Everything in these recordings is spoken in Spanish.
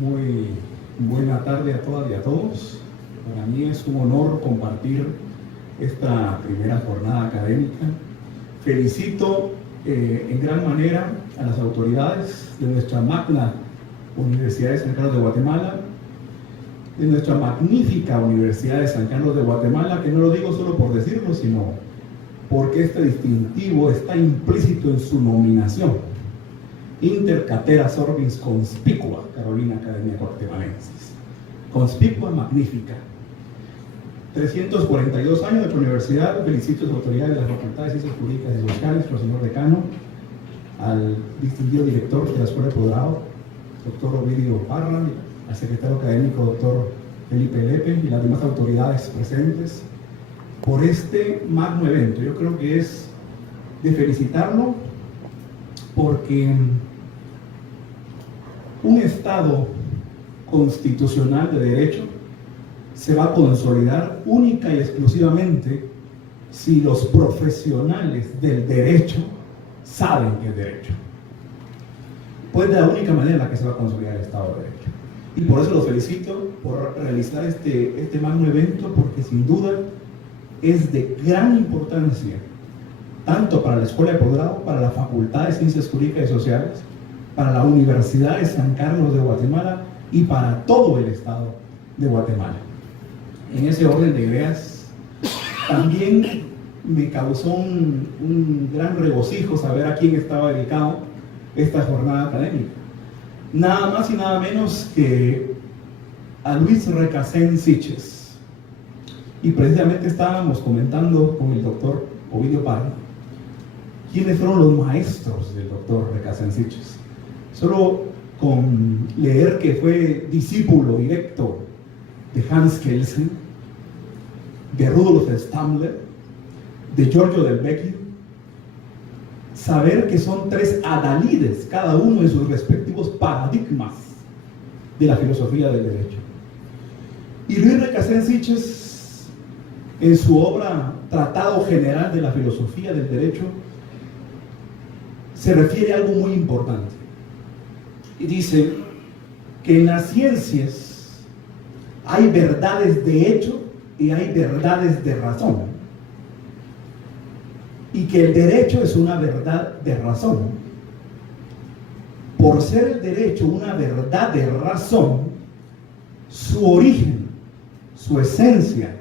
Muy buena tarde a todas y a todos. Para mí es un honor compartir esta primera jornada académica. Felicito en gran manera a las autoridades de nuestra magna Universidad de San Carlos de Guatemala, de nuestra magnífica Universidad de San Carlos de Guatemala, que no lo digo solo por decirlo, sino porque este distintivo está implícito en su nominación. Inter cateras orbis conspicua, Carolina Academia Guatemalensis. Conspicua, magnífica. 342 años de la universidad. Felicito a las autoridades de las facultades de Ciencias Jurídicas y Sociales, al señor decano, al distinguido director de la Escuela de Posgrado, doctor Ovidio Parra, al secretario académico, doctor Felipe Lepe, y las demás autoridades presentes por este magno evento. Yo creo que es de felicitarlo porque un Estado constitucional de derecho se va a consolidar única y exclusivamente si los profesionales del derecho saben que es derecho. Pues de la única manera en la que se va a consolidar el Estado de Derecho. Y por eso los felicito por realizar este magno evento, porque sin duda es de gran importancia tanto para la Escuela de Posgrado, para la Facultad de Ciencias Jurídicas y Sociales, para la Universidad de San Carlos de Guatemala y para todo el Estado de Guatemala. En ese orden de ideas, también me causó un gran regocijo saber a quién estaba dedicado esta jornada académica. Nada más y nada menos que a Luis Recasén Siches. Y precisamente estábamos comentando con el doctor Ovidio Parra quiénes fueron los maestros del doctor Recasén Siches. Solo con leer que fue discípulo directo de Hans Kelsen, de Rudolf Stammler, de Giorgio Del Vecchio, saber que son tres adalides, cada uno en sus respectivos paradigmas de la filosofía del derecho. Y Luis Recasén Siches, en su obra Tratado General de la Filosofía del Derecho, se refiere a algo muy importante. Y dice que en las ciencias hay verdades de hecho y hay verdades de razón. Y que el derecho es una verdad de razón. Por ser el derecho una verdad de razón, su origen, su esencia,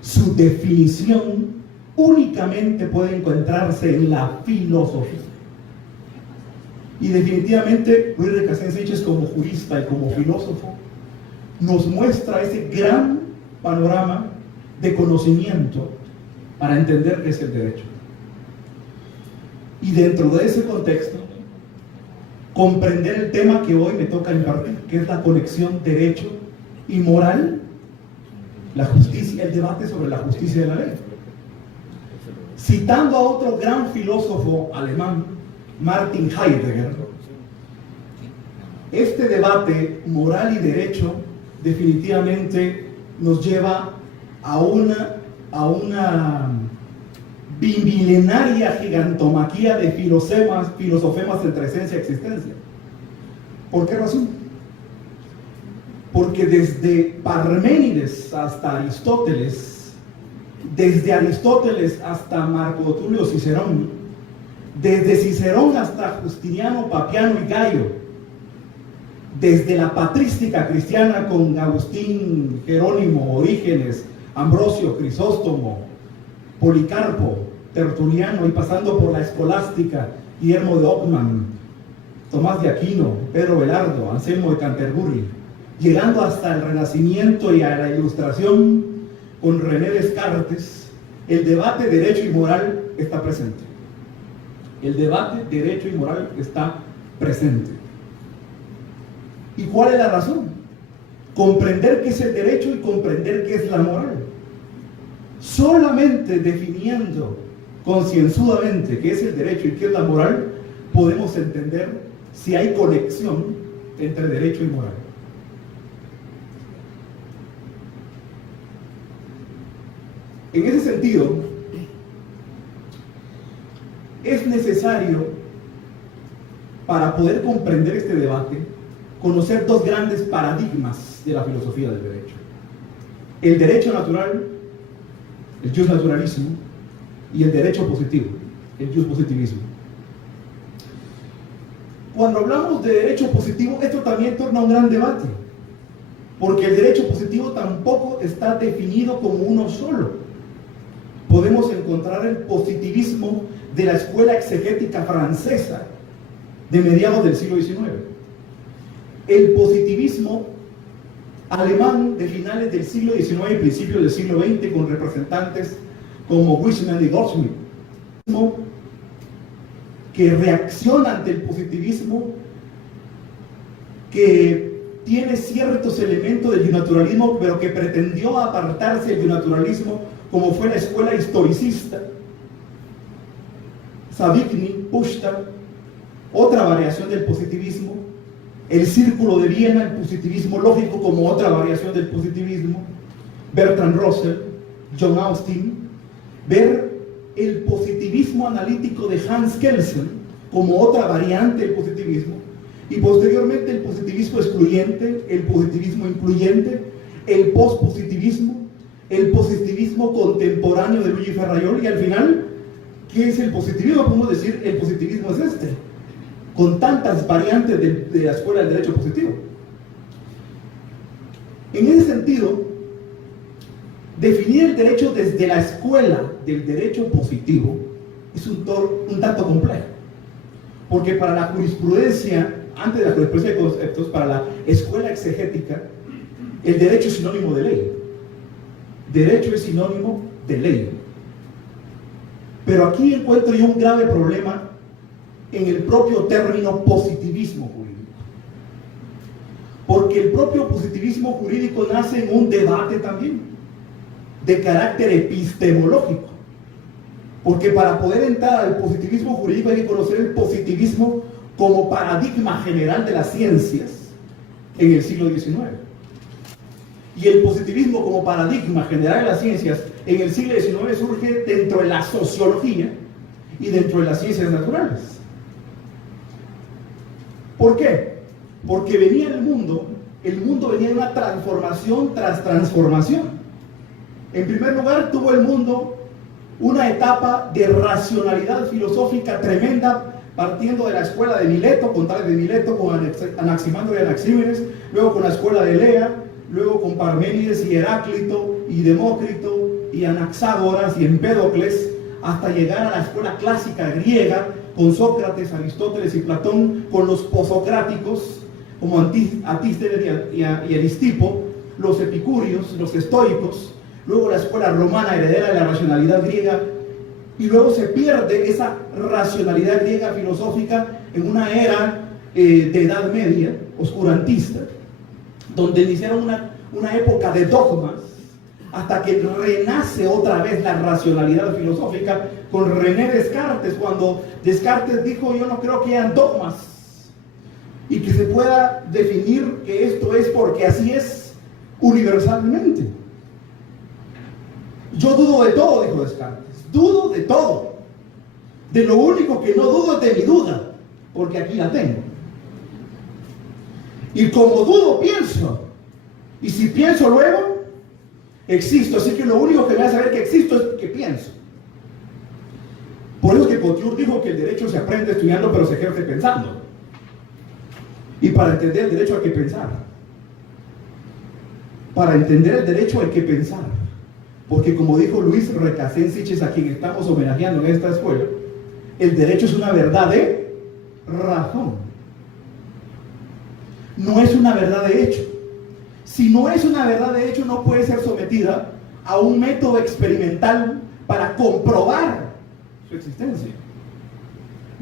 su definición únicamente puede encontrarse en la filosofía. Y definitivamente Luis Recasén Siches, como jurista y como filósofo, nos muestra ese gran panorama de conocimiento para entender qué es el derecho. Y dentro de ese contexto, comprender el tema que hoy me toca impartir, que es la conexión derecho y moral, la justicia, el debate sobre la justicia de la ley. Citando a otro gran filósofo alemán, Martin Heidegger, este debate moral y derecho definitivamente nos lleva a una bimilenaria gigantomaquía de filosofemas entre esencia y existencia. ¿Por qué razón? Porque desde Parménides hasta Aristóteles, desde Aristóteles hasta Marco Tulio Cicerón, desde Cicerón hasta Justiniano, Papiano y Gallo, desde la patrística cristiana con Agustín, Jerónimo, Orígenes, Ambrosio, Crisóstomo, Policarpo, Tertuliano, y pasando por la escolástica, Guillermo de Ockham, Tomás de Aquino, Pedro Velardo, Anselmo de Canterbury, llegando hasta el Renacimiento y a la Ilustración con René Descartes, el debate derecho y moral está presente. El debate derecho y moral está presente. ¿Y cuál es la razón? Comprender qué es el derecho y comprender qué es la moral. Solamente definiendo concienzudamente qué es el derecho y qué es la moral, podemos entender si hay conexión entre derecho y moral. En ese sentido, es necesario, para poder comprender este debate, conocer dos grandes paradigmas de la filosofía del derecho. El derecho natural, el jus naturalismo, y el derecho positivo, el jus positivismo. Cuando hablamos de derecho positivo, esto también torna un gran debate, porque el derecho positivo tampoco está definido como uno solo. Podemos encontrar el positivismo de la escuela exegética francesa de mediados del siglo XIX, el positivismo alemán de finales del siglo XIX y principios del siglo XX, con representantes como Wichmann y Goldschmidt, que reacciona ante el positivismo, que tiene ciertos elementos del naturalismo, pero que pretendió apartarse del naturalismo, como fue la escuela historicista, Savigny, Pushta, otra variación del positivismo, el Círculo de Viena, el positivismo lógico como otra variación del positivismo, Bertrand Russell, John Austin, ver el positivismo analítico de Hans Kelsen como otra variante del positivismo, y posteriormente el positivismo excluyente, el positivismo incluyente, el pospositivismo, el positivismo contemporáneo de Luigi Ferraioli, y al final, ¿qué es el positivismo? Podemos decir, el positivismo es este, con tantas variantes de la escuela del derecho positivo. En ese sentido, definir el derecho desde la escuela del derecho positivo es un tanto complejo, porque para la jurisprudencia, antes de la jurisprudencia de conceptos, para la escuela exegética, el derecho es sinónimo de ley. Derecho es sinónimo de ley. Pero aquí encuentro yo un grave problema en el propio término positivismo jurídico, porque el propio positivismo jurídico nace en un debate también de carácter epistemológico, porque para poder entrar al positivismo jurídico hay que conocer el positivismo como paradigma general de las ciencias en el siglo XIX, y el positivismo como paradigma general de las ciencias en el siglo XIX surge dentro de la sociología y dentro de las ciencias naturales. ¿Por qué? Porque venía el mundo venía de una transformación tras transformación. En primer lugar, tuvo el mundo una etapa de racionalidad filosófica tremenda, partiendo de la escuela de Mileto, con Tales de Mileto, con Anaximandro y Anaxímenes, luego con la escuela de Elea, luego con Parménides y Heráclito y Demócrito y Anaxágoras y Empédocles, hasta llegar a la escuela clásica griega, con Sócrates, Aristóteles y Platón, con los posocráticos, como Antístenes y Aristipo, los epicúreos, los estoicos, luego la escuela romana heredera de la racionalidad griega, y luego se pierde esa racionalidad griega filosófica en una era de Edad Media, oscurantista, donde iniciaron una época de dogmas, hasta que renace otra vez la racionalidad filosófica con René Descartes, cuando Descartes dijo: yo no creo que hayan dogmas y que se pueda definir que esto es porque así es universalmente. Yo dudo de todo, dijo Descartes, dudo de todo. De lo único que no dudo es de mi duda, porque aquí la tengo. Y como dudo, pienso. Y si pienso luego, existo. Así que lo único que me hace saber que existo es que pienso. Por eso es que Couture dijo que el derecho se aprende estudiando, pero se ejerce pensando. Y para entender el derecho hay que pensar. Para entender el derecho hay que pensar. Porque como dijo Luis Recasens, a quien estamos homenajeando en esta escuela, el derecho es una verdad de razón. No es una verdad de hecho. Si no es una verdad de hecho, no puede ser sometida a un método experimental para comprobar su existencia.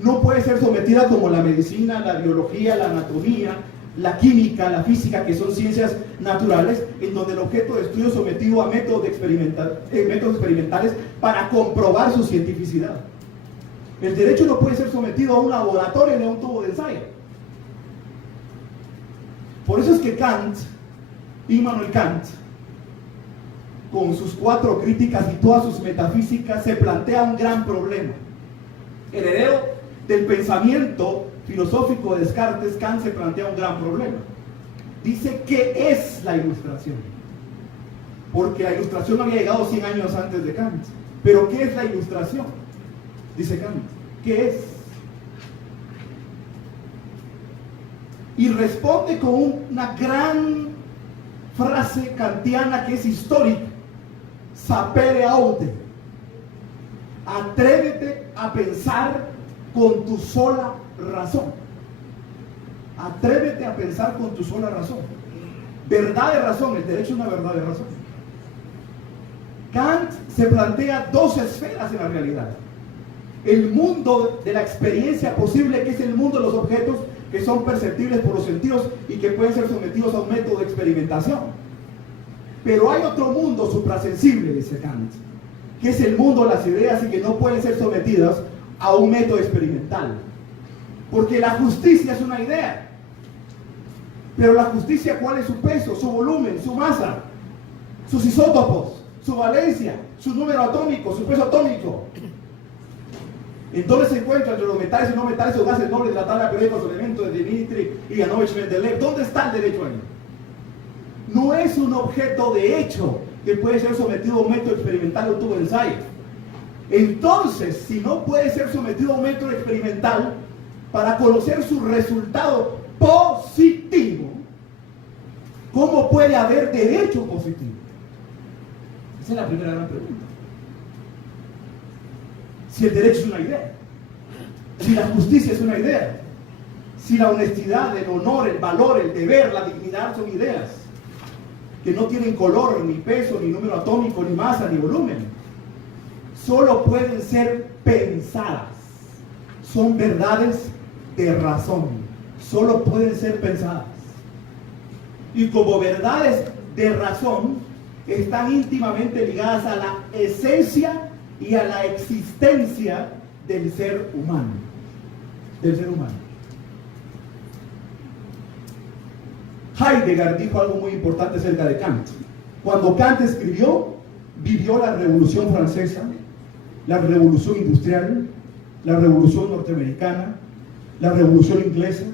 No puede ser sometida como la medicina, la biología, la anatomía, la química, la física, que son ciencias naturales, en donde el objeto de estudio es sometido a métodos experimentales para comprobar su cientificidad. El derecho no puede ser sometido a un laboratorio ni a un tubo de ensayo. Por eso es que Immanuel Kant, con sus 4 críticas y todas sus metafísicas, se plantea un gran problema, heredero del pensamiento filosófico de Descartes, Kant se plantea un gran problema. Dice, ¿qué es la ilustración? Porque la ilustración había llegado 100 años antes de Kant. Pero ¿qué es la ilustración? Dice Kant, ¿qué es? Y responde con una gran frase kantiana que es histórica. Sapere aude. Atrévete a pensar con tu sola razón. Atrévete a pensar con tu sola razón. Verdad de razón, el derecho es una verdad de razón. Kant se plantea dos esferas en la realidad. El mundo de la experiencia posible, que es el mundo de los objetos que son perceptibles por los sentidos y que pueden ser sometidos a un método de experimentación. Pero hay otro mundo suprasensible, dice Kant, que es el mundo de las ideas y que no pueden ser sometidas a un método experimental. Porque la justicia es una idea. Pero la justicia, ¿cuál es su peso, su volumen, su masa, sus isótopos, su valencia, su número atómico, su peso atómico? ¿En dónde se encuentra entre los metales y no metales o gases nobles de la tabla periódica de los elementos de Dmitri y Ivanovich Mendeleev? ¿Dónde está el derecho ahí? No es un objeto de hecho que puede ser sometido a un método experimental o tubo de ensayo. Entonces, si no puede ser sometido a un método experimental para conocer su resultado positivo, ¿cómo puede haber derecho positivo? Esa es la primera gran pregunta. Si el derecho es una idea, si la justicia es una idea, si la honestidad, el honor, el valor, el deber, la dignidad son ideas que no tienen color, ni peso, ni número atómico, ni masa, ni volumen, solo pueden ser pensadas. Son verdades de razón, solo pueden ser pensadas. Y como verdades de razón, están íntimamente ligadas a la esencia y a la existencia del ser humano. Del ser humano. Heidegger dijo algo muy importante acerca de Kant. Cuando Kant escribió, vivió la Revolución Francesa, la Revolución Industrial, la Revolución Norteamericana, la Revolución Inglesa.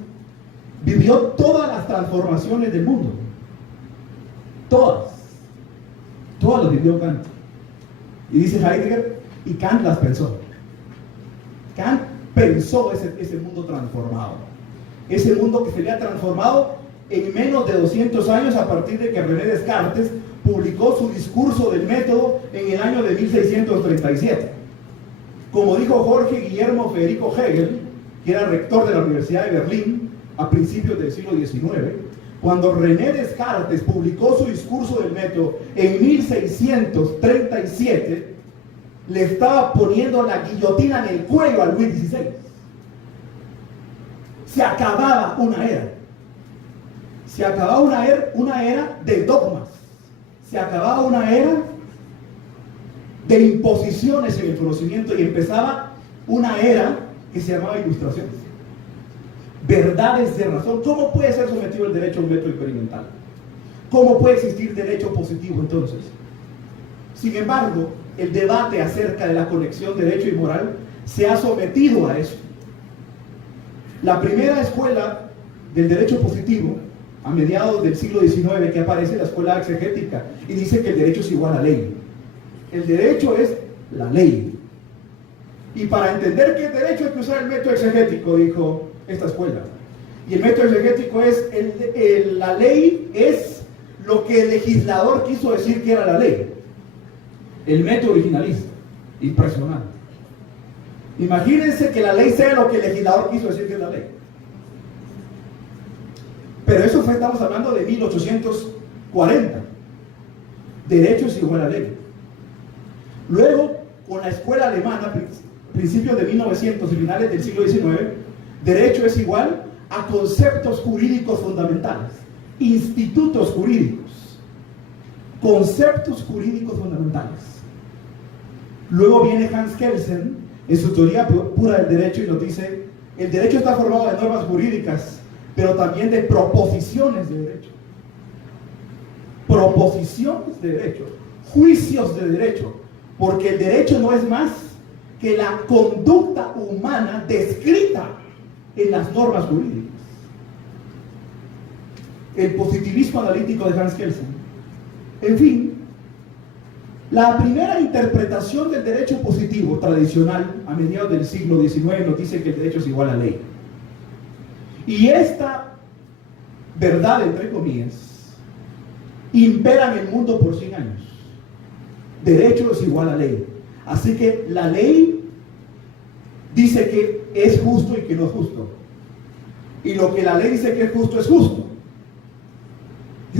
Vivió todas las transformaciones del mundo. Todas las vivió Kant. Y dice Heidegger, y Kant las pensó. Kant pensó ese mundo transformado. Ese mundo que se le ha transformado en menos de 200 años a partir de que René Descartes publicó su discurso del método en el año de 1637. Como dijo Jorge Guillermo Federico Hegel, que era rector de la Universidad de Berlín a principios del siglo XIX, cuando René Descartes publicó su discurso del método en 1637, le estaba poniendo la guillotina en el cuello a Luis XVI. Se acababa una era. Se acababa una era de dogmas. Se acababa una era de imposiciones en el conocimiento y empezaba una era que se llamaba ilustración. Verdades de razón. ¿Cómo puede ser sometido el derecho a un método experimental? ¿Cómo puede existir derecho positivo entonces? Sin embargo, el debate acerca de la conexión derecho y moral se ha sometido a eso. La primera escuela del derecho positivo, a mediados del siglo XIX, que aparece la escuela exegética, y dice que el derecho es igual a ley. El derecho es la ley. Y para entender qué es derecho hay que usar el método exegético, dijo esta escuela. Y el método exegético es, la ley es lo que el legislador quiso decir que era la ley. El método originalista, impresionante. Imagínense que la ley sea lo que el legislador quiso decir que es la ley. Pero eso estamos hablando de 1840. Derecho es igual a ley. Luego, con la escuela alemana, principios de 1900 y finales del siglo XIX, derecho es igual a conceptos jurídicos fundamentales, institutos jurídicos, conceptos jurídicos fundamentales. Luego viene Hans Kelsen en su teoría pura del derecho y nos dice: el derecho está formado de normas jurídicas, pero también de proposiciones de derecho. Proposiciones de derecho, juicios de derecho, porque el derecho no es más que la conducta humana descrita en las normas jurídicas. El positivismo analítico de Hans Kelsen. En fin, la primera interpretación del derecho positivo tradicional a mediados del siglo XIX nos dice que el derecho es igual a ley. Y esta verdad, entre comillas, impera en el mundo por 100 años. Derecho es igual a ley. Así que la ley dice que es justo y que no es justo. Y lo que la ley dice que es justo. Esos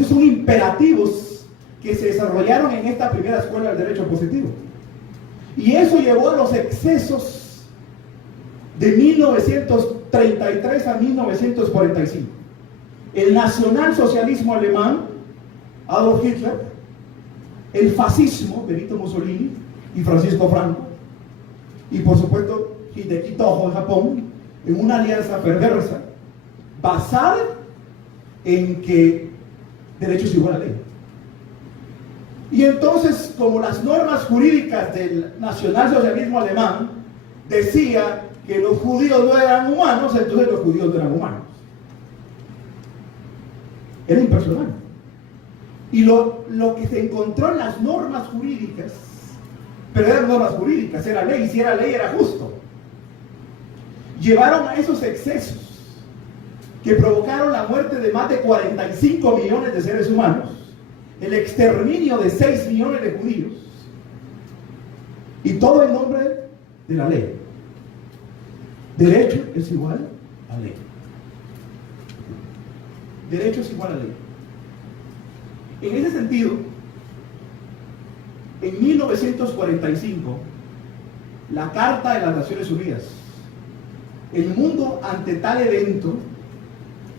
son imperativos que se desarrollaron en esta primera escuela del derecho positivo. Y eso llevó a los excesos de 1933 a 1945. El nacionalsocialismo alemán, Adolf Hitler, el fascismo, Benito Mussolini y Francisco Franco, y por supuesto Hideki Tojo en Japón, en una alianza perversa basada en que derecho es igual a ley. Y entonces, como las normas jurídicas del nacionalsocialismo alemán decía que los judíos no eran humanos, entonces los judíos no eran humanos. Era impersonal. Y lo que se encontró en las normas jurídicas, pero eran normas jurídicas, era ley, y si era ley era justo, llevaron a esos excesos que provocaron la muerte de más de 45 millones de seres humanos, el exterminio de 6 millones de judíos, y todo en nombre de la ley. Derecho es igual a ley. Derecho es igual a ley. En ese sentido, en 1945, la Carta de las Naciones Unidas, el mundo ante tal evento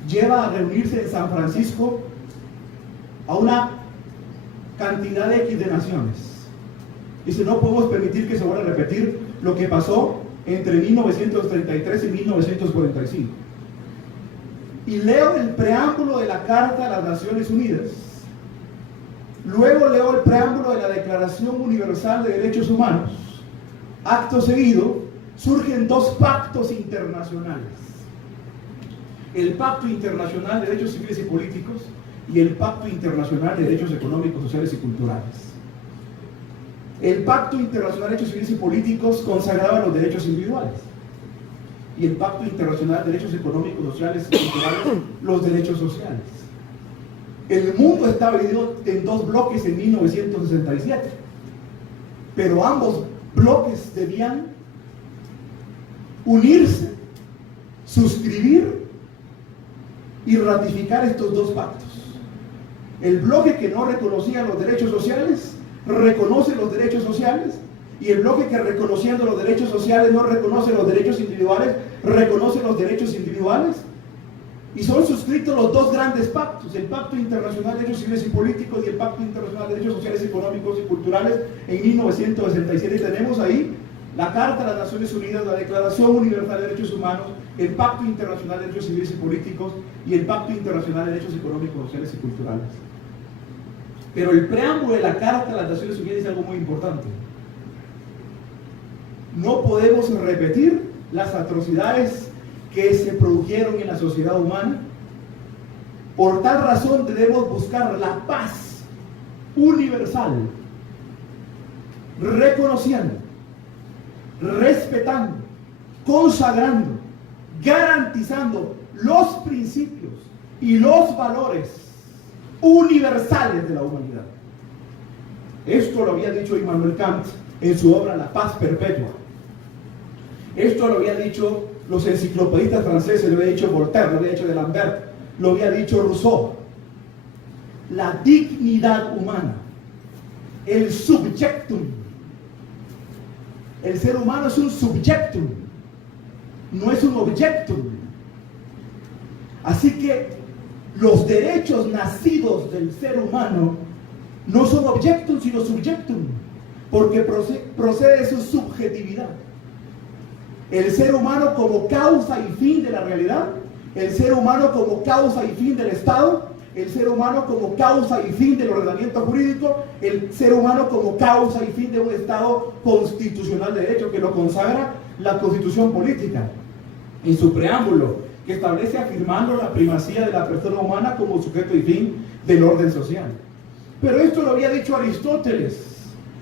lleva a reunirse en San Francisco a una cantidad X de naciones. Dice, no podemos permitir que se vuelva a repetir lo que pasó entre 1933 y 1945. Y leo el preámbulo de la Carta de las Naciones Unidas. Luego leo el preámbulo de la Declaración Universal de Derechos Humanos. Acto seguido, surgen dos pactos internacionales. El Pacto Internacional de Derechos Civiles y Políticos y el Pacto Internacional de Derechos Económicos, Sociales y Culturales. El Pacto Internacional de Derechos Civiles y Políticos consagraba los derechos individuales. Y el Pacto Internacional de Derechos Económicos, Sociales y Culturales, los derechos sociales. El mundo estaba dividido en dos bloques en 1967, pero ambos bloques debían unirse, suscribir y ratificar estos dos pactos. El bloque que no reconocía los derechos sociales, reconoce los derechos sociales, y el bloque que reconociendo los derechos sociales no reconoce los derechos individuales, reconoce los derechos individuales. Y son suscritos los dos grandes pactos, el Pacto Internacional de Derechos Civiles y Políticos y el Pacto Internacional de Derechos Sociales, Económicos y Culturales en 1967. Y tenemos ahí la Carta de las Naciones Unidas, la Declaración Universal de Derechos Humanos, el Pacto Internacional de Derechos Civiles y Políticos y el Pacto Internacional de Derechos Económicos, Sociales y Culturales. Pero el preámbulo de la Carta de las Naciones Unidas dice algo muy importante. No podemos repetir las atrocidades que se produjeron en la sociedad humana. Por tal razón debemos buscar la paz universal, reconociendo, respetando, consagrando, garantizando los principios y los valores universales de la humanidad. Esto lo había dicho Immanuel Kant en su obra La Paz Perpetua. Esto lo había dicho los enciclopedistas franceses, lo había dicho Voltaire, lo había dicho D'Alembert, lo había dicho Rousseau. La dignidad humana, el subjectum. El ser humano es un subjectum, no es un objectum. Así que los derechos nacidos del ser humano no son objectum, sino subjectum, porque procede de su subjetividad. El ser humano como causa y fin de la realidad, el ser humano como causa y fin del Estado, el ser humano como causa y fin del ordenamiento jurídico, el ser humano como causa y fin de un Estado constitucional de derecho, que lo consagra la Constitución política en su preámbulo, que establece afirmando la primacía de la persona humana como sujeto y fin del orden social. Pero esto lo había dicho Aristóteles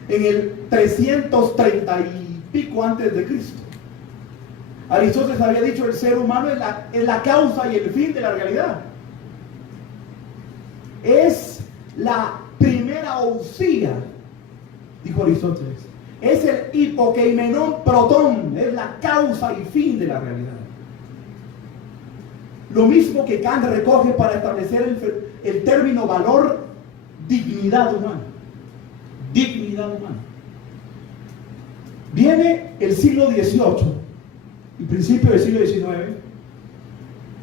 en el 330 y pico antes de Cristo. Aristóteles había dicho: el ser humano es la causa y el fin de la realidad. Es la primera ousia, dijo Aristóteles. Es el hipokeimenon proton, es la causa y fin de la realidad. Lo mismo que Kant recoge para establecer el término valor, dignidad humana. Dignidad humana. Viene el siglo XVIII y principio del siglo XIX,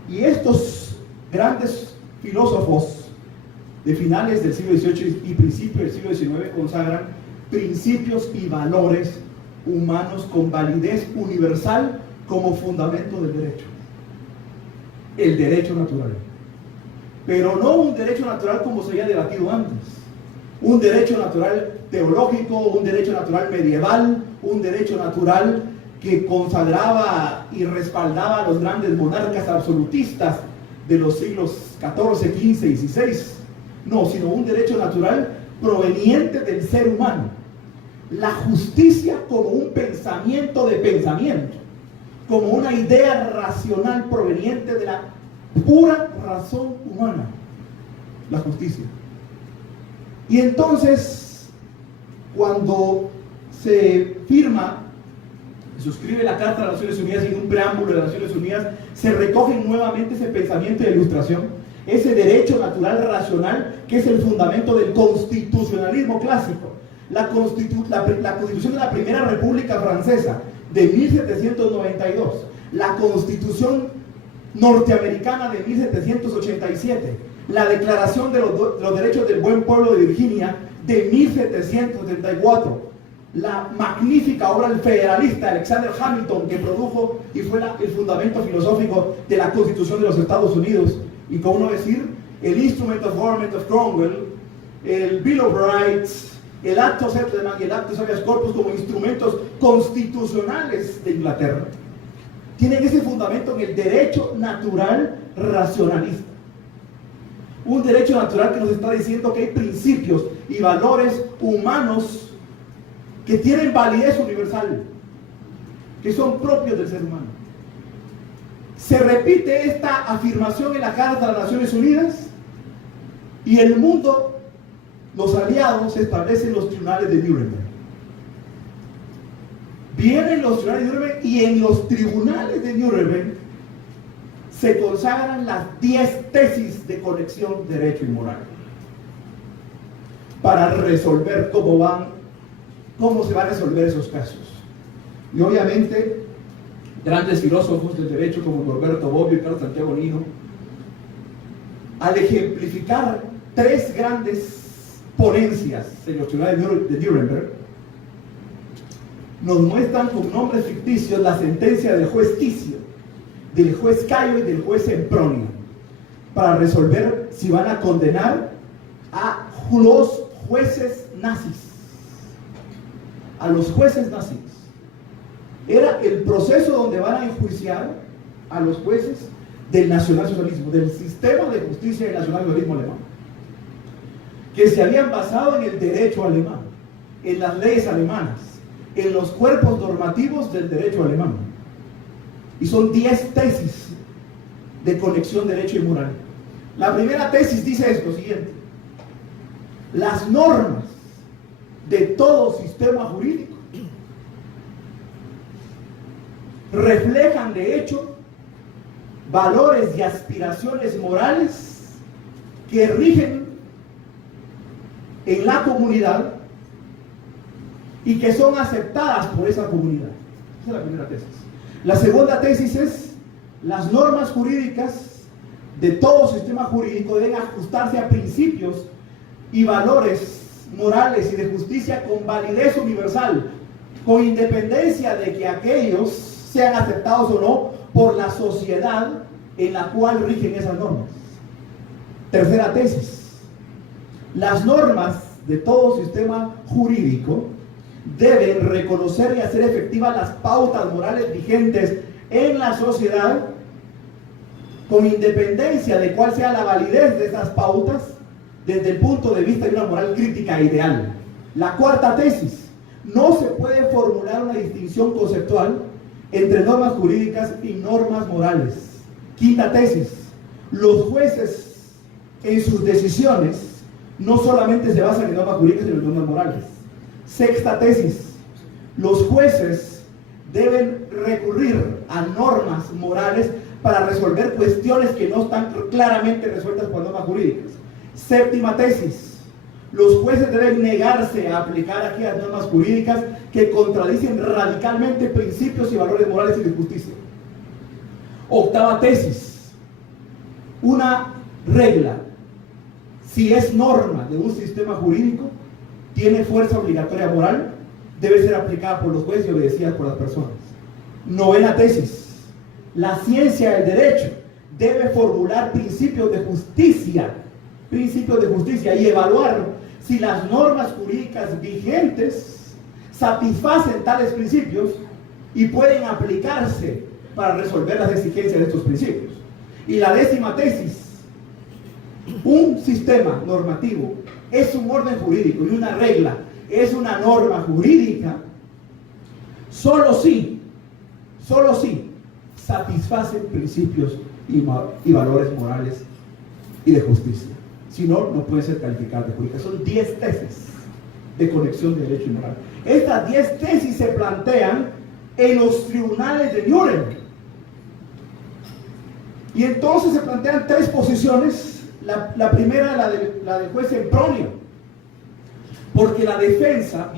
y estos grandes filósofos de finales del siglo XVIII y principio del siglo XIX consagran principios y valores humanos con validez universal como fundamento del derecho. El derecho natural. Pero no un derecho natural como se había debatido antes. Un derecho natural teológico, un derecho natural medieval, un derecho natural que consagraba y respaldaba a los grandes monarcas absolutistas de los siglos XIV, XV y XVI. No, sino un derecho natural proveniente del ser humano. La justicia como un pensamiento de pensamiento, como una idea racional proveniente de la pura razón humana, la justicia. Y entonces, cuando se suscribe la Carta de las Naciones Unidas, y en un preámbulo de las Naciones Unidas se recoge nuevamente ese pensamiento de ilustración, ese derecho natural racional que es el fundamento del constitucionalismo clásico. La Constitución de la Primera República Francesa de 1792, la Constitución norteamericana de 1787, la Declaración de los Derechos del Buen Pueblo de Virginia de 1774, la magnífica obra del federalista Alexander Hamilton, que produjo y fue el fundamento filosófico de la Constitución de los Estados Unidos, y como no decir, el Instrument of Government of Cromwell, el Bill of Rights, el Acto Settlement y el Acto Habeas Corpus como instrumentos constitucionales de Inglaterra, tienen ese fundamento en el derecho natural racionalista. Un derecho natural que nos está diciendo que hay principios y valores humanos que tienen validez universal, que son propios del ser humano. Se repite esta afirmación en la Carta de las Naciones Unidas, y el mundo, los aliados, establecen los tribunales de Nuremberg. Vienen los tribunales de Nuremberg, y en los tribunales de Nuremberg se consagran las 10 tesis de conexión derecho y moral para resolver cómo se van a resolver esos casos. Y obviamente grandes filósofos del derecho como Norberto Bobbio y Carlos Santiago Nino, al ejemplificar 3 grandes ponencias en los tribunales de Nuremberg, nos muestran con nombres ficticios la sentencia del juez Ticio, del juez Cayo y del juez Sempronio, para resolver si van a condenar a los jueces nazis. A los jueces nazis. Era el proceso donde van a enjuiciar a los jueces del nacionalsocialismo, del sistema de justicia del nacionalsocialismo alemán, que se habían basado en el derecho alemán, en las leyes alemanas, en los cuerpos normativos del derecho alemán. Y son 10 tesis de conexión derecho y moral. La primera tesis dice esto siguiente: las normas de todo sistema jurídico reflejan de hecho valores y aspiraciones morales que rigen en la comunidad y que son aceptadas por esa comunidad. Esa es la primera tesis. La segunda tesis es: las normas jurídicas de todo sistema jurídico deben ajustarse a principios y valores morales y de justicia con validez universal, con independencia de que aquellos sean aceptados o no por la sociedad en la cual rigen esas normas. Tercera tesis: las normas de todo sistema jurídico deben reconocer y hacer efectivas las pautas morales vigentes en la sociedad, con independencia de cuál sea la validez de esas pautas desde el punto de vista de una moral crítica e ideal. La cuarta tesis: no se puede formular una distinción conceptual entre normas jurídicas y normas morales. Quinta tesis: los jueces en sus decisiones no solamente se basan en normas jurídicas, sino en normas morales. Sexta tesis: los jueces deben recurrir a normas morales para resolver cuestiones que no están claramente resueltas por normas jurídicas. Séptima tesis: los jueces deben negarse a aplicar aquellas normas jurídicas que contradicen radicalmente principios y valores morales y de justicia. Octava tesis: una regla, si es norma de un sistema jurídico, tiene fuerza obligatoria moral, debe ser aplicada por los jueces y obedecida por las personas. Novena tesis: la ciencia del derecho debe formular principios de justicia y evaluar si las normas jurídicas vigentes satisfacen tales principios y pueden aplicarse para resolver las exigencias de estos principios. Y la décima tesis: un sistema normativo es un orden jurídico y una regla es una norma jurídica solo si satisfacen principios y valores morales y de justicia. Si no, no puede ser calificada de jurídica. Son 10 tesis de conexión de derecho y moral. Estas 10 tesis se plantean en los tribunales de Nuremberg. Y entonces se plantean 3 posiciones. La primera, la del juez Sempronio, porque la defensa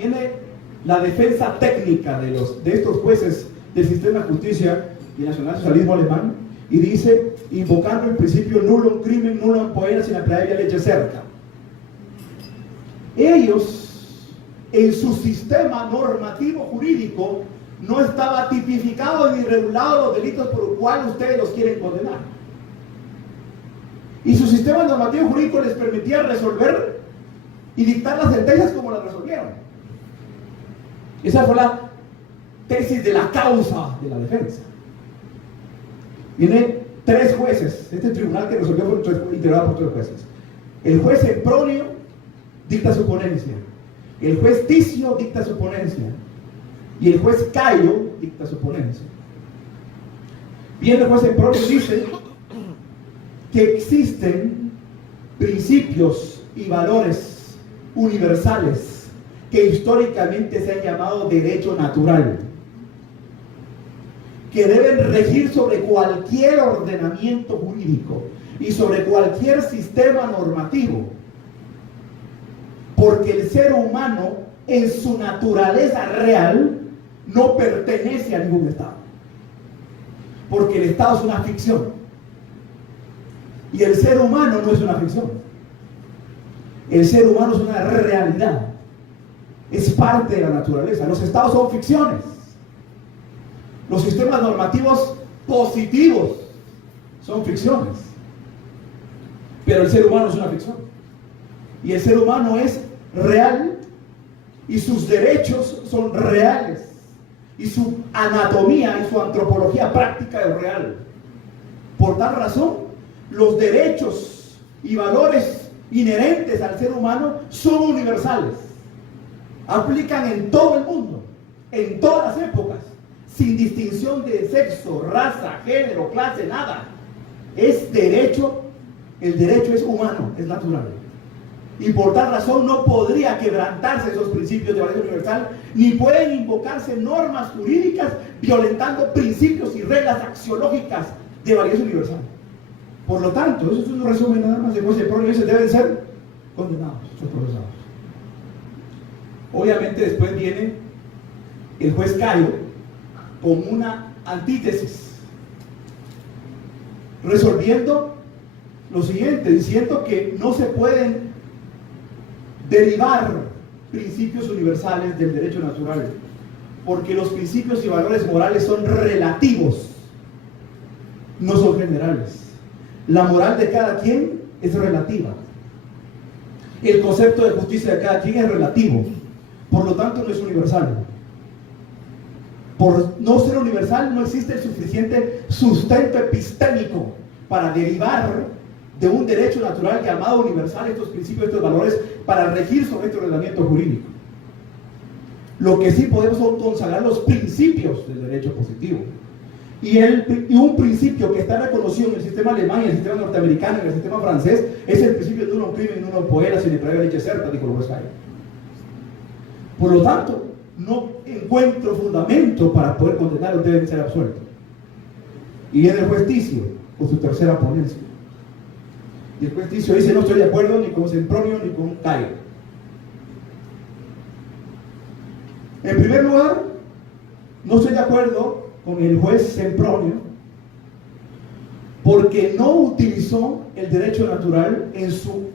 técnica de estos jueces del sistema de justicia y nacionalsocialismo alemán, y dice: invocando el principio nullum crimen nullum poena sin la previa leche certa. Ellos, en su sistema normativo jurídico, no estaba tipificado ni regulado los delitos por los cuales ustedes los quieren condenar. Y su sistema normativo jurídico les permitía resolver y dictar las sentencias como las resolvieron. Esa fue la tesis de la causa de la defensa. Vienen 3 jueces. Este tribunal que resolvió fue integrado por 3 jueces. El juez Sempronio dicta su ponencia. El juez Ticio dicta su ponencia. Y el juez Cayo dicta su ponencia. Bien, el juez Sempronio dice que existen principios y valores universales que históricamente se han llamado derecho natural, que deben regir sobre cualquier ordenamiento jurídico y sobre cualquier sistema normativo, porque el ser humano en su naturaleza real no pertenece a ningún Estado, porque el Estado es una ficción. Y el ser humano no es una ficción. El ser humano es una realidad. Es parte de la naturaleza. Los estados son ficciones. Los sistemas normativos positivos son ficciones. Pero el ser humano es una ficción. Y el ser humano es real y sus derechos son reales. Y su anatomía y su antropología práctica es real. Por tal razón, los derechos y valores inherentes al ser humano son universales. Aplican en todo el mundo, en todas las épocas, sin distinción de sexo, raza, género, clase, nada. Es derecho, el derecho es humano, es natural. Y por tal razón no podría quebrantarse esos principios de validez universal, ni pueden invocarse normas jurídicas violentando principios y reglas axiológicas de validez universal. Por lo tanto, eso es un resumen nada más de juez Sempronio, y deben ser condenados, son procesados. Obviamente después viene el juez Cayo con una antítesis, resolviendo lo siguiente, diciendo que no se pueden derivar principios universales del derecho natural, porque los principios y valores morales son relativos, no son generales. La moral de cada quien es relativa. El concepto de justicia de cada quien es relativo, por lo tanto no es universal. Por no ser universal no existe el suficiente sustento epistémico para derivar de un derecho natural llamado universal estos principios, estos valores, para regir sobre este ordenamiento jurídico. Lo que sí podemos son consagrar los principios del derecho positivo. Y un principio que está reconocido en el sistema alemán, en el sistema norteamericano, en el sistema francés, es el principio de nullum crimen, nullum poena, sine praevia lege certa, dijo el juez Cayo. Por lo tanto, no encuentro fundamento para poder condenarlo, debe ser absuelto. Y viene el juez Ticio con su tercera ponencia. Y el juez Ticio dice: no estoy de acuerdo ni con Sempronio ni con Cayo. En primer lugar, no estoy de acuerdo con el juez Sempronio porque no utilizó el derecho natural en su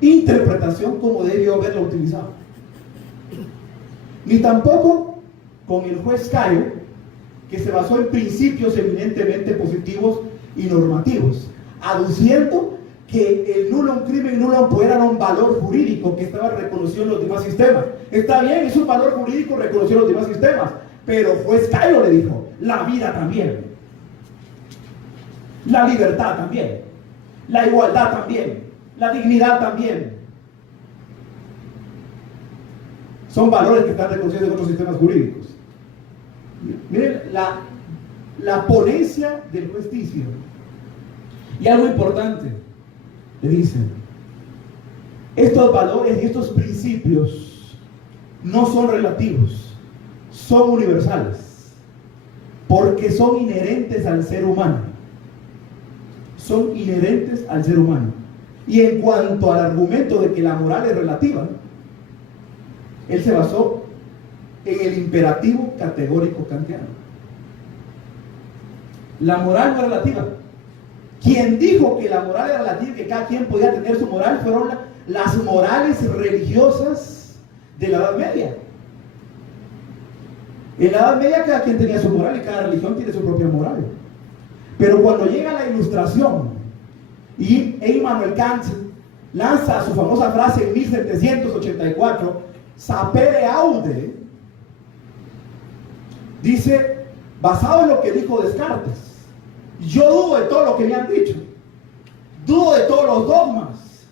interpretación como debió haberlo utilizado. Ni tampoco con el juez Cayo, que se basó en principios eminentemente positivos y normativos, aduciendo que el nullum crimen nullum poena era un valor jurídico que estaba reconocido en los demás sistemas. Está bien, es un valor jurídico reconocido en los demás sistemas, pero el juez Cayo le dijo: la vida también, la libertad también, la igualdad también, la dignidad también. Son valores que están reconocidos en otros sistemas jurídicos. Miren la ponencia del juez Ticio. Y algo importante, le dicen: estos valores y estos principios no son relativos, son universales, porque son inherentes al ser humano. Son inherentes al ser humano. Y en cuanto al argumento de que la moral es relativa, él se basó en el imperativo categórico kantiano. La moral no es relativa. Quien dijo que la moral era relativa y que cada quien podía tener su moral fueron las morales religiosas de la Edad Media. En la Edad Media cada quien tenía su moral y cada religión tiene su propia moral. Pero cuando llega la Ilustración y Immanuel Kant lanza su famosa frase en 1784, sapere aude, dice, basado en lo que dijo Descartes: yo dudo de todo lo que me han dicho, dudo de todos los dogmas,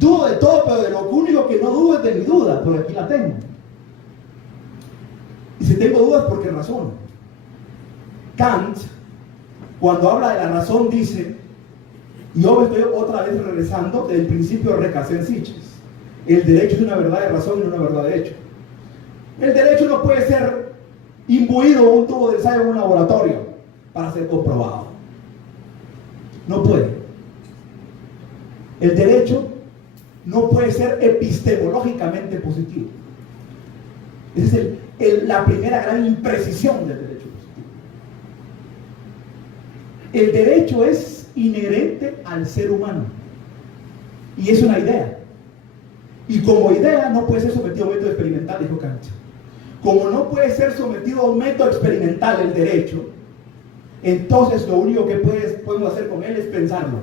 dudo de todo, pero de lo único que no dudo es de mi duda, porque aquí la tengo. Y si tengo dudas, ¿por qué razón? Kant, cuando habla de la razón, dice, y yo me estoy otra vez regresando del principio de Recasens Sitges: el derecho es una verdad de razón y no una verdad de hecho. El derecho no puede ser imbuido en un tubo de ensayo en un laboratorio para ser comprobado. No puede. El derecho no puede ser epistemológicamente positivo. Esa es la primera gran imprecisión del derecho positivo. El derecho es inherente al ser humano y es una idea. Y como idea no puede ser sometido a un método experimental, dijo Kant. Como no puede ser sometido a un método experimental el derecho, entonces lo único que podemos hacer con él es pensarlo.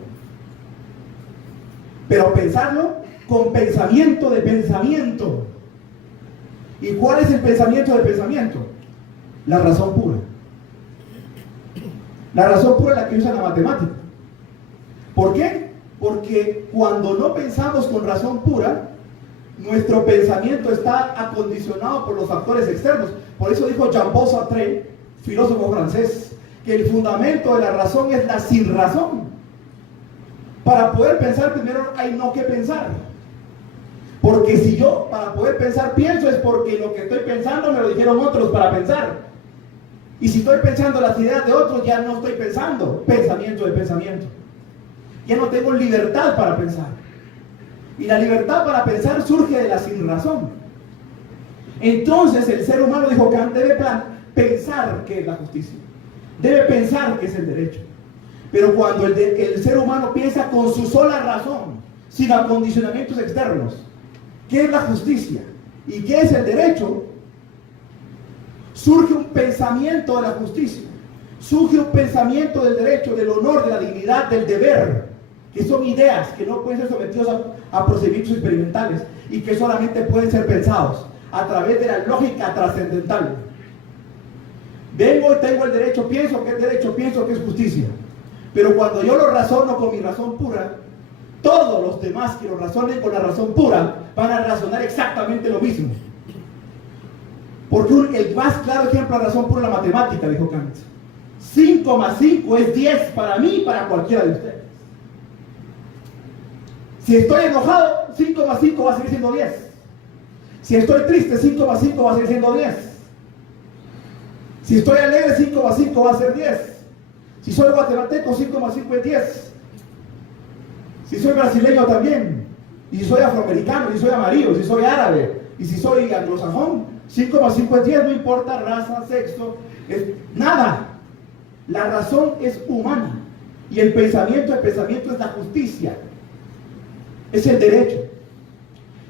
Pero pensarlo con pensamiento de pensamiento. ¿Y cuál es el pensamiento de pensamiento? La razón pura. La razón pura es la que usa la matemática. ¿Por qué? Porque cuando no pensamos con razón pura, nuestro pensamiento está acondicionado por los factores externos. Por eso dijo Jean-Paul Sartre, filósofo francés, que el fundamento de la razón es la sinrazón. Para poder pensar primero hay no que pensar. Porque si yo para poder pensar pienso, es porque lo que estoy pensando me lo dijeron otros para pensar. Y si estoy pensando las ideas de otros, ya no estoy pensando pensamiento de pensamiento. Ya no tengo libertad para pensar. Y la libertad para pensar surge de la sinrazón. Entonces el ser humano, dijo Kant, debe pensar qué es la justicia. Debe pensar qué es el derecho. Pero cuando el ser humano piensa con su sola razón, sin acondicionamientos externos, ¿qué es la justicia? ¿Y qué es el derecho? Surge un pensamiento de la justicia. Surge un pensamiento del derecho, del honor, de la dignidad, del deber, que son ideas que no pueden ser sometidos a procedimientos experimentales y que solamente pueden ser pensados a través de la lógica trascendental. Vengo y tengo el derecho, pienso que es derecho, pienso que es justicia. Pero cuando yo lo razono con mi razón pura, todos los demás que lo razonen con la razón pura van a razonar exactamente lo mismo. Porque el más claro ejemplo de razón pura es la matemática, dijo Kant. 5 más 5 es 10 para mí y para cualquiera de ustedes. Si estoy enojado, 5 más 5 va a seguir siendo 10. Si estoy triste, 5 más 5 va a seguir siendo 10. Si estoy alegre, 5 más 5 va a ser 10. Si soy guatemalteco, 5 más 5 es 10. Si soy brasileño también. Y si soy afroamericano, si soy amarillo, si soy árabe, y si soy anglosajón, 5 más 5 es 10, no importa raza, sexo, nada. La razón es humana. Y el pensamiento es la justicia. Es el derecho.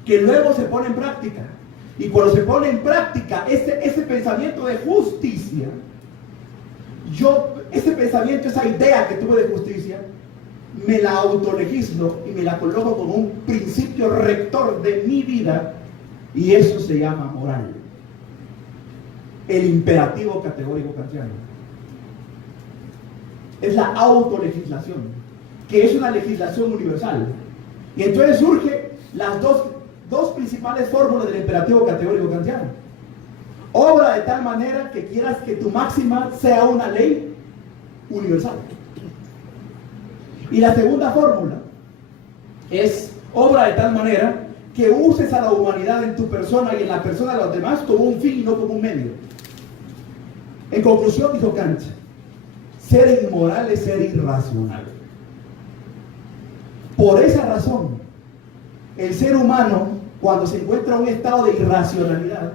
Que luego se pone en práctica. Y cuando se pone en práctica ese pensamiento de justicia, ese pensamiento, esa idea que tuve de justicia, me la autolegislo y me la coloco como un principio rector de mi vida, y eso se llama moral. El imperativo categórico kantiano. Es la autolegislación, que es una legislación universal. Y entonces surgen las dos principales fórmulas del imperativo categórico kantiano. Obra de tal manera que quieras que tu máxima sea una ley universal. Y la segunda fórmula es obra de tal manera que uses a la humanidad en tu persona y en la persona de los demás como un fin y no como un medio. En conclusión, dijo Kant, ser inmoral es ser irracional. Por esa razón, el ser humano, cuando se encuentra en un estado de irracionalidad,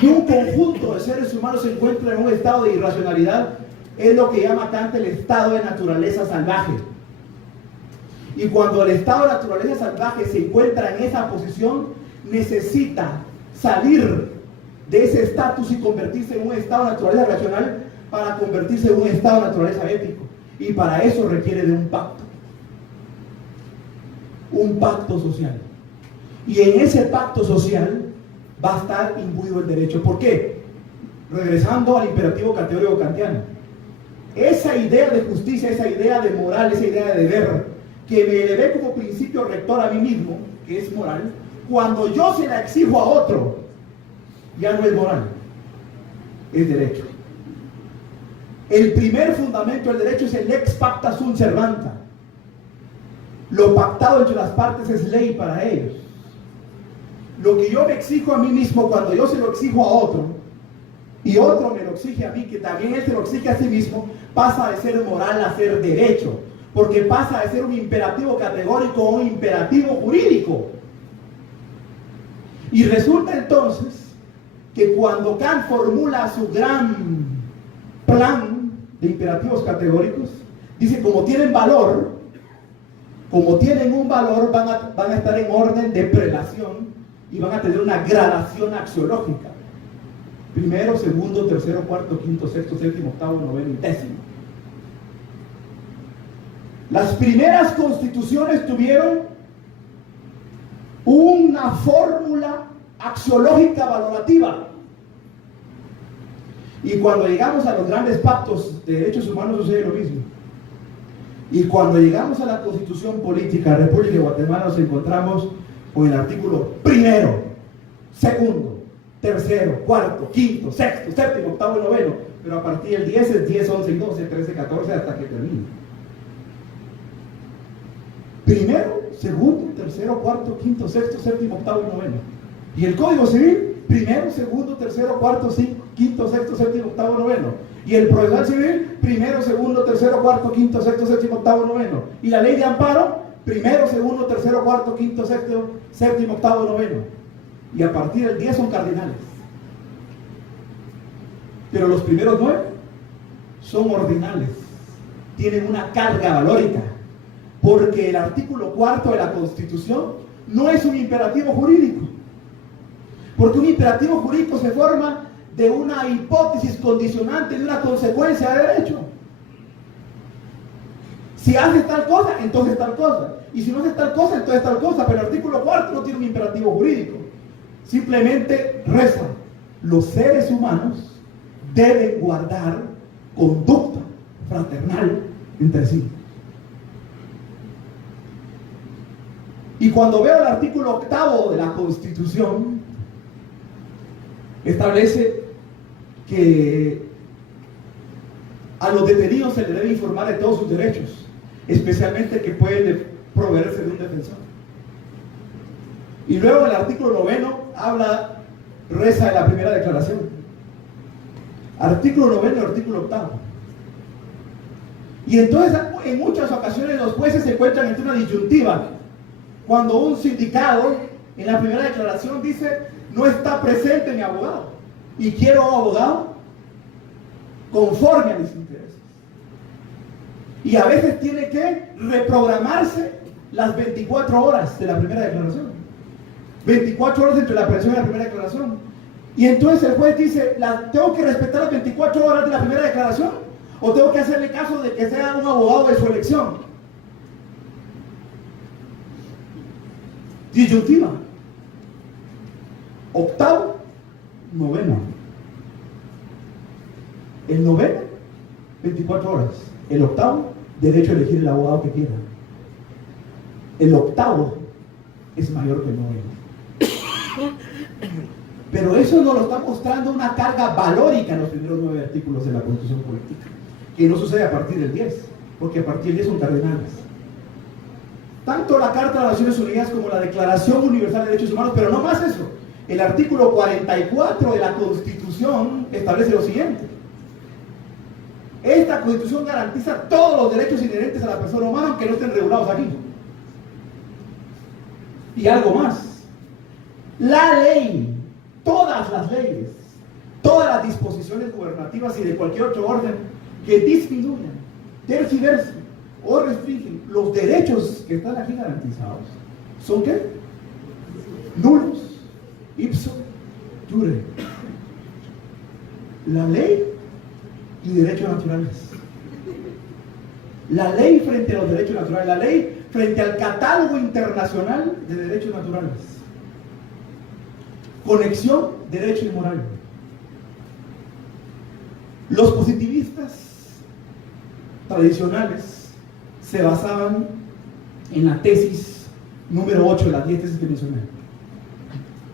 y un conjunto de seres humanos se encuentra en un estado de irracionalidad, es lo que llama Kant el estado de naturaleza salvaje. Y cuando el estado de naturaleza salvaje se encuentra en esa posición, necesita salir de ese estatus y convertirse en un estado de naturaleza racional para convertirse en un estado de naturaleza ético. Y para eso requiere de un pacto social. Y en ese pacto social va a estar imbuido el derecho. ¿Por qué? Regresando al imperativo categórico kantiano. Esa idea de justicia, esa idea de moral, esa idea de deber, que me elevé como principio rector a mí mismo, que es moral, cuando yo se la exijo a otro, ya no es moral, es derecho. El primer fundamento del derecho es el lex pacta sunt servanda. Lo pactado entre las partes es ley para ellos. Lo que yo me exijo a mí mismo, cuando yo se lo exijo a otro, y otro me lo exige a mí, que también él se lo exige a sí mismo, pasa de ser moral a ser derecho, porque pasa de ser un imperativo categórico a un imperativo jurídico. Y resulta entonces que cuando Kant formula su gran plan de imperativos categóricos, dice, como tienen un valor, van a estar en orden de prelación y van a tener una gradación axiológica. Primero, segundo, tercero, cuarto, quinto, sexto, séptimo, octavo, noveno y décimo. Las primeras constituciones tuvieron una fórmula axiológica valorativa. Y cuando llegamos a los grandes pactos de derechos humanos sucede lo mismo. Y cuando llegamos a la Constitución Política de la República de Guatemala nos encontramos con el artículo primero, segundo, tercero, cuarto, quinto, sexto, séptimo, octavo y noveno. Pero a partir del 10 es 10, 11 y 12, 13, 14 hasta que termine. Primero, segundo, tercero, cuarto, quinto, sexto, séptimo, octavo y noveno. Y el Código Civil, primero, segundo, tercero, cuarto, quinto, sexto, séptimo, octavo, noveno. Y el Procesal Civil, primero, segundo, tercero, cuarto, quinto, sexto, séptimo, octavo, noveno. Y la Ley de Amparo, primero, segundo, tercero, cuarto, quinto, sexto, séptimo, octavo, noveno. Y a partir del 10 son cardinales. Pero los primeros 9 son ordinales. Tienen una carga valórica. Porque el artículo 4 de la Constitución no es un imperativo jurídico. Porque un imperativo jurídico se forma de una hipótesis condicionante, de una consecuencia de derecho. Si haces tal cosa, entonces tal cosa. Y si no haces tal cosa, entonces tal cosa. Pero el artículo 4 no tiene un imperativo jurídico. Simplemente reza. Los seres humanos deben guardar conducta fraternal entre sí. Y cuando veo el artículo 8 de la Constitución, establece que a los detenidos se les debe informar de todos sus derechos, especialmente que pueden proveerse de un defensor. Y luego el artículo 9 reza de la primera declaración. Artículo 9 y artículo 8. Y entonces en muchas ocasiones los jueces se encuentran entre una disyuntiva. Cuando un sindicado en la primera declaración dice: no está presente mi abogado y quiero un abogado conforme a mis intereses. Y a veces tiene que reprogramarse las 24 horas de la primera declaración. 24 horas entre la aparición y la primera declaración. Y entonces el juez dice: ¿tengo que respetar las 24 horas de la primera declaración? ¿O tengo que hacerle caso de que sea un abogado de su elección? Disyuntiva. 8º, 9. El 9, 24 horas. El 8º, derecho a elegir el abogado que quiera. El 8º es mayor que el 9. Pero eso nos lo está mostrando una carga valórica en los primeros 9 artículos de la Constitución Política, que no sucede a partir del 10, porque a partir del 10 son cardenales. Tanto la Carta de las Naciones Unidas como la Declaración Universal de Derechos Humanos, pero no más eso. El artículo 44 de la Constitución establece lo siguiente: esta Constitución garantiza todos los derechos inherentes a la persona humana, aunque no estén regulados aquí. Y algo más: la ley, todas las leyes, todas las disposiciones gubernativas y de cualquier otro orden que disminuyan, tergiversen o restringen los derechos que están aquí garantizados, ¿son qué? Nulos, ipso iure. La ley y derechos naturales. La ley frente a los derechos naturales. La ley frente al catálogo internacional de derechos naturales. Conexión, derecho y moral. Los positivistas tradicionales se basaban en la tesis número 8 de las 10 tesis que mencioné.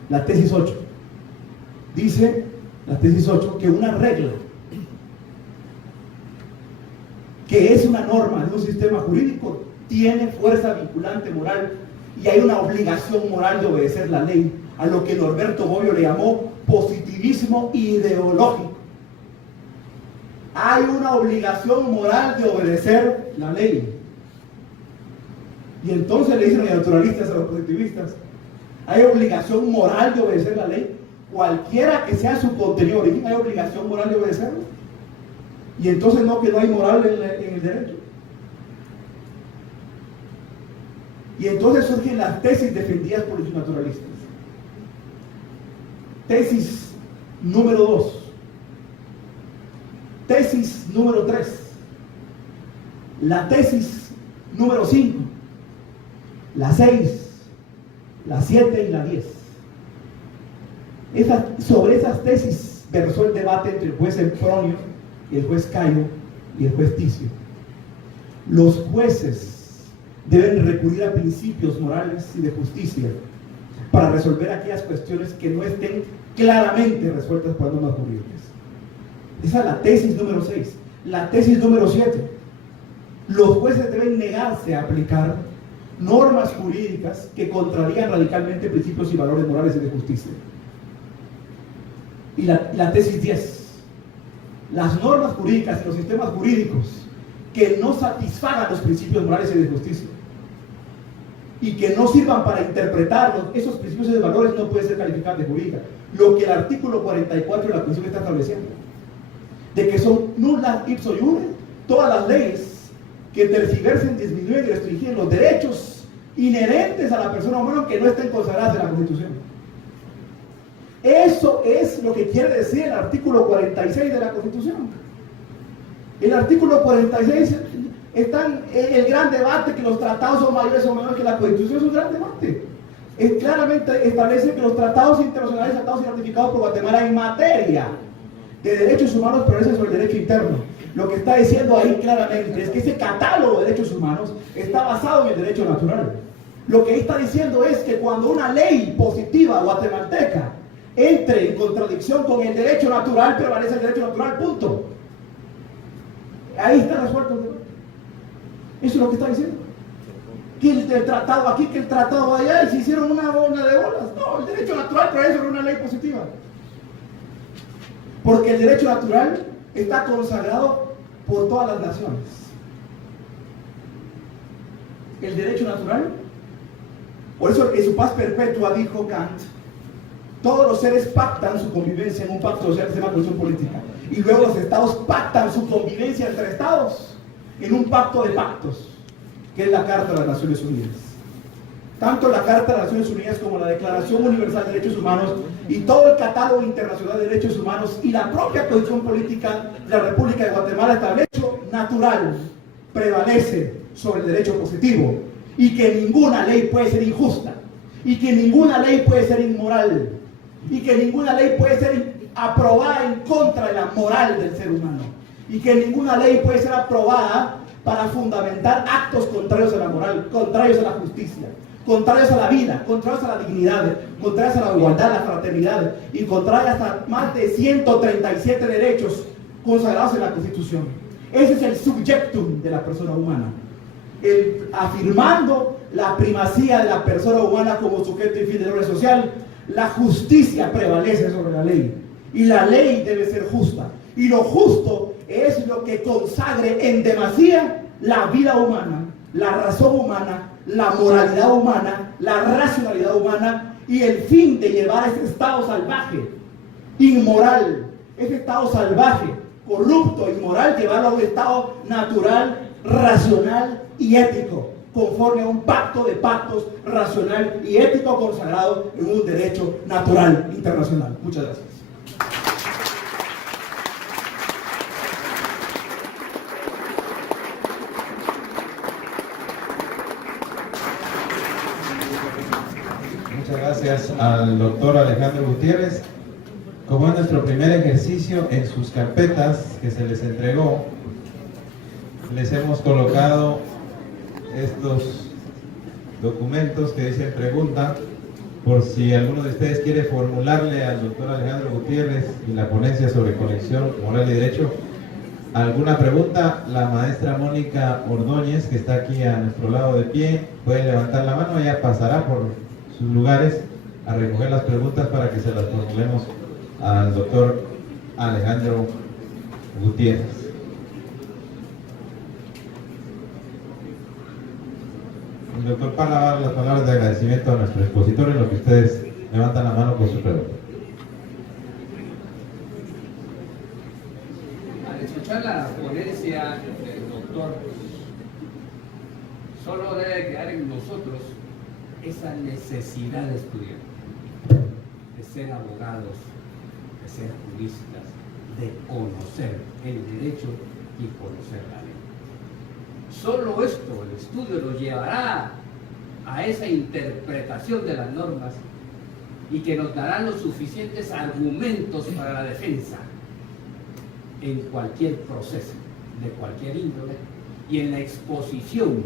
La tesis 8. Dice la tesis 8 que una regla que es una norma de un sistema jurídico tiene fuerza vinculante moral y hay una obligación moral de obedecer la ley, a lo que Norberto Bobbio le llamó positivismo ideológico. Hay una obligación moral de obedecer la ley. Y entonces le dicen los naturalistas a los positivistas: hay obligación moral de obedecer la ley, cualquiera que sea su contenido origen, hay obligación moral de obedecerlo. Y entonces no, que no hay moral en el derecho. Y entonces surgen las tesis defendidas por los naturalistas. Tesis número 2. Tesis número 3. La tesis número 5. La 6. La 7 y la 10. Sobre esas tesis versó el debate entre el juez Sempronio y el juez Cayo y el juez Ticio. Los jueces deben recurrir a principios morales y de justicia para resolver aquellas cuestiones que no estén claramente resueltas por normas jurídicas. Esa es la tesis número 6. La tesis número 7. Los jueces deben negarse a aplicar normas jurídicas que contrarían radicalmente principios y valores morales y de justicia. Y la tesis 10. Las normas jurídicas y los sistemas jurídicos que no satisfagan los principios morales y de justicia y que no sirvan para interpretar esos principios y de valores no pueden ser calificados de jurídica. Lo que el artículo 44 de la Constitución está estableciendo, de que son nulas ipso iure todas las leyes que tergiversen, disminuyen y restringen los derechos inherentes a la persona humana que no estén consagradas en la Constitución. Eso es lo que quiere decir el artículo 46 de la Constitución. El artículo 46 Están el gran debate que los tratados son mayores o menores que la Constitución. Es un gran debate. Claramente establece que los tratados internacionales tratados y ratificados por Guatemala en materia de derechos humanos prevalecen sobre el derecho interno. Lo que está diciendo ahí claramente es que ese catálogo de derechos humanos está basado en el derecho natural. Lo que está diciendo es que cuando una ley positiva guatemalteca entre en contradicción con el derecho natural, prevalece el derecho natural, punto. Ahí está resuelto el debate. Eso es lo que está diciendo. Que el tratado aquí, que el tratado allá, y se hicieron una bola de bolas. No, el derecho natural prevalece sobre una ley positiva. Porque el derecho natural está consagrado por todas las naciones. El derecho natural, por eso en su paz perpetua dijo Kant, todos los seres pactan su convivencia en un pacto social que se llama constitución política. Y luego los estados pactan su convivencia entre estados en un pacto de pactos, que es la Carta de las Naciones Unidas. Tanto la Carta de las Naciones Unidas como la Declaración Universal de Derechos Humanos y todo el catálogo internacional de derechos humanos y la propia Constitución Política de la República de Guatemala establece que el derecho natural prevalece sobre el derecho positivo y que ninguna ley puede ser injusta y que ninguna ley puede ser inmoral y que ninguna ley puede ser aprobada en contra de la moral del ser humano y que ninguna ley puede ser aprobada para fundamentar actos contrarios a la moral, contrarios a la justicia, contrarios a la vida, contrarios a la dignidad, contrarios a la igualdad, la fraternidad y contrarios a más de 137 derechos consagrados en la Constitución. Ese es el subjectum de la persona humana, afirmando la primacía de la persona humana como sujeto y fin del orden social. La justicia prevalece sobre la ley y la ley debe ser justa, y lo justo es lo que consagre en demasía la vida humana, la razón humana, la moralidad humana, la racionalidad humana y el fin de llevar a ese estado salvaje, inmoral, ese estado salvaje, corrupto, inmoral, llevarlo a un estado natural, racional y ético, conforme a un pacto de pactos racional y ético consagrado en un derecho natural internacional. Muchas gracias. Muchas gracias al doctor Alejandro Gutiérrez. Como es nuestro primer ejercicio, en sus carpetas que se les entregó, les hemos colocado estos documentos que dicen pregunta, por si alguno de ustedes quiere formularle al doctor Alejandro Gutiérrez y la ponencia sobre conexión moral y derecho alguna pregunta. La maestra Mónica Ordóñez, que está aquí a nuestro lado de pie, puede levantar la mano. Ella pasará por sus lugares a recoger las preguntas para que se las formulemos al doctor Alejandro Gutiérrez. El doctor Parra va a dar las palabras de agradecimiento a nuestro expositor en lo que ustedes levantan la mano con su pregunta. Al escuchar la ponencia del doctor, solo debe quedar en nosotros esa necesidad de estudiar, de ser abogados, de ser juristas, de conocer el derecho y conocer la ley. Solo esto, el estudio, nos llevará a esa interpretación de las normas y que nos dará los suficientes argumentos para la defensa en cualquier proceso, de cualquier índole, y en la exposición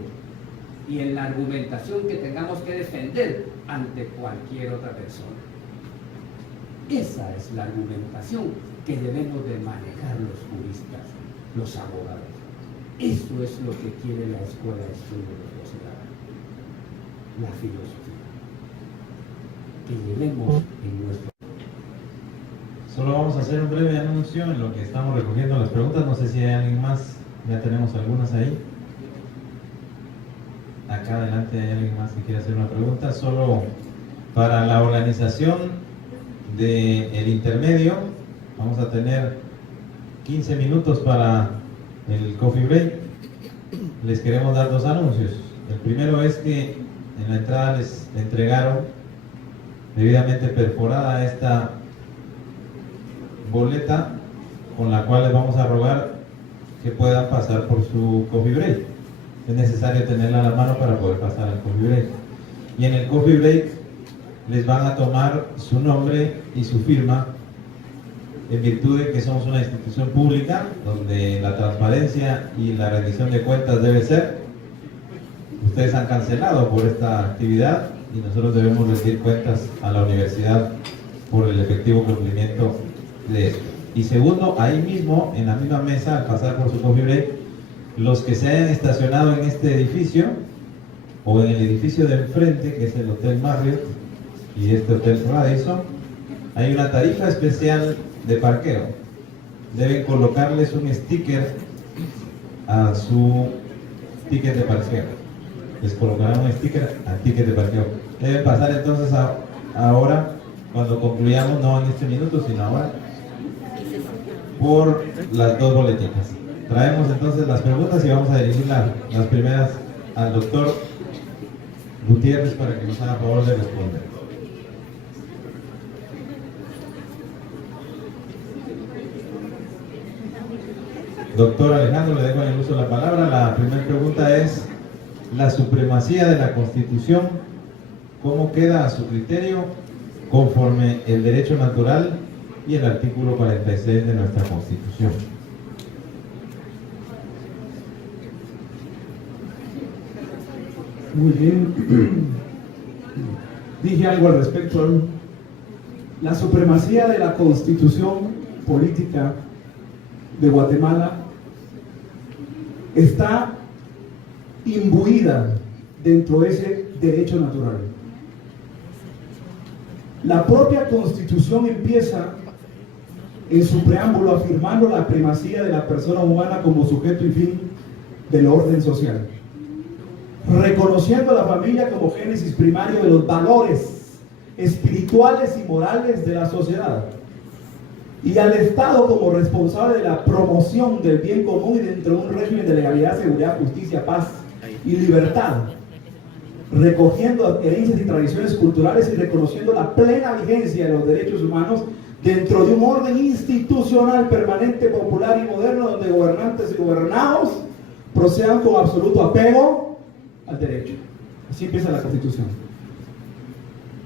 y en la argumentación que tengamos que defender ante cualquier otra persona. Esa es la argumentación que debemos de manejar los juristas, los abogados. Eso es lo que quiere la Escuela de Estudios de la Sociedad, la filosofía, que llevemos en nuestro... Solo vamos a hacer un breve anuncio en lo que estamos recogiendo las preguntas. No sé si hay alguien más, ya tenemos algunas ahí. Acá adelante hay alguien más que quiere hacer una pregunta. Solo para la organización del intermedio, vamos a tener 15 minutos para el coffee break. Les queremos dar dos anuncios. El primero es que en la entrada les entregaron debidamente perforada esta boleta con la cual les vamos a rogar que puedan pasar por su coffee break. es necesario tenerla a la mano para poder pasar al coffee break. Y en el coffee break les van a tomar su nombre y su firma, en virtud de que somos una institución pública donde la transparencia y la rendición de cuentas debe ser. Ustedes han cancelado por esta actividad y nosotros debemos rendir cuentas a la universidad por el efectivo cumplimiento de esto. Y segundo, ahí mismo, en la misma mesa, al pasar por su coffee break, los que se hayan estacionado en este edificio o en el edificio de enfrente, que es el Hotel Marriott y este Hotel Radisson, hay una tarifa especial de parqueo. Deben colocarles un sticker a su ticket de parqueo. Les colocarán un sticker al ticket de parqueo. Deben pasar entonces ahora, cuando concluyamos, no en este minuto, sino ahora, por las dos boletitas. Traemos entonces las preguntas y vamos a dirigir las primeras al doctor Gutiérrez para que nos haga favor de responder. Doctor Alejandro, le dejo en el uso la palabra. La primera pregunta es: la supremacía de la Constitución, ¿cómo queda a su criterio conforme el derecho natural y el artículo 46 de nuestra Constitución? Muy bien. Dije algo al respecto. La supremacía de la Constitución política de Guatemala está imbuida dentro de ese derecho natural. La propia Constitución empieza en su preámbulo afirmando la primacía de la persona humana como sujeto y fin del orden social, reconociendo a la familia como génesis primario de los valores espirituales y morales de la sociedad, y al Estado como responsable de la promoción del bien común y dentro de un régimen de legalidad, seguridad, justicia, paz y libertad, recogiendo herencias y tradiciones culturales y reconociendo la plena vigencia de los derechos humanos dentro de un orden institucional permanente, popular y moderno, donde gobernantes y gobernados procedan con absoluto apego al derecho. Así empieza la Constitución.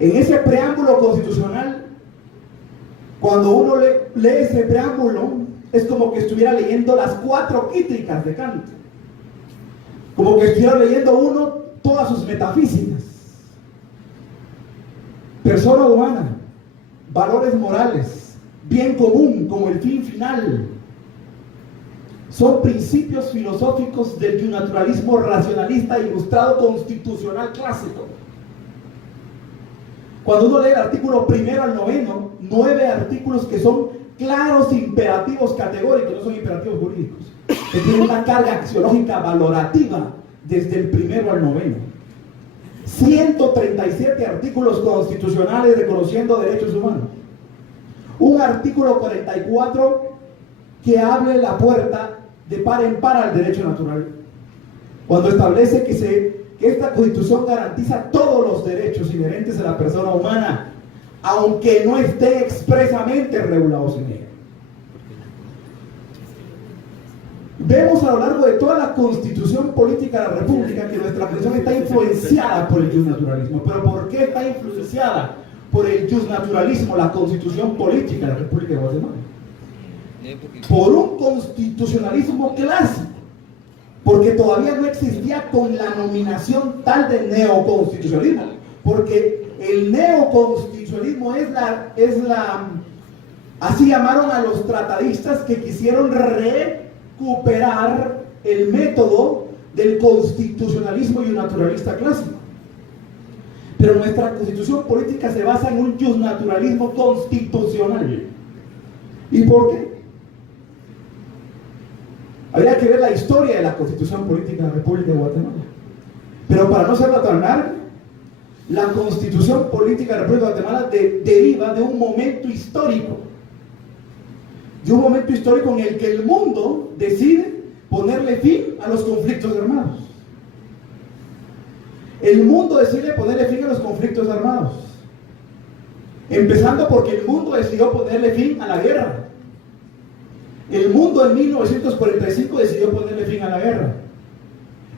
En ese preámbulo constitucional, cuando uno lee ese preámbulo, es como que estuviera leyendo las 4 quítricas de Kant, como que estuviera leyendo uno todas sus metafísicas. Persona humana, valores morales, bien común como el fin final, son principios filosóficos del naturalismo racionalista ilustrado constitucional clásico. Cuando uno lee el artículo 1 al 9, 9 artículos que son claros imperativos categóricos, no son imperativos jurídicos, que tienen una carga axiológica valorativa desde el 1 al 9. 137 artículos constitucionales reconociendo derechos humanos. Un artículo 44 que abre la puerta de par en par al derecho natural, cuando establece que esta Constitución garantiza todos los derechos inherentes a la persona humana, aunque no esté expresamente regulados en ella. Vemos a lo largo de toda la Constitución política de la República que nuestra Constitución está influenciada por el justnaturalismo. ¿Pero por qué está influenciada por el justnaturalismo la Constitución política de la República de Guatemala? Por un constitucionalismo clásico, porque todavía no existía con la nominación tal de neoconstitucionalismo, porque el neoconstitucionalismo así llamaron a los tratadistas que quisieron recuperar el método del constitucionalismo y un naturalista clásico. Pero nuestra constitución política se basa en un justnaturalismo constitucional. ¿Y por qué? Habría que ver la historia de la Constitución Política de la República de Guatemala. Pero para no serla tan larga, la Constitución Política de la República de Guatemala deriva de un momento histórico. De un momento histórico en el que el mundo decide ponerle fin a los conflictos armados. El mundo decide ponerle fin a los conflictos armados. Empezando porque el mundo decidió ponerle fin a la guerra. El mundo en 1945 decidió ponerle fin a la guerra.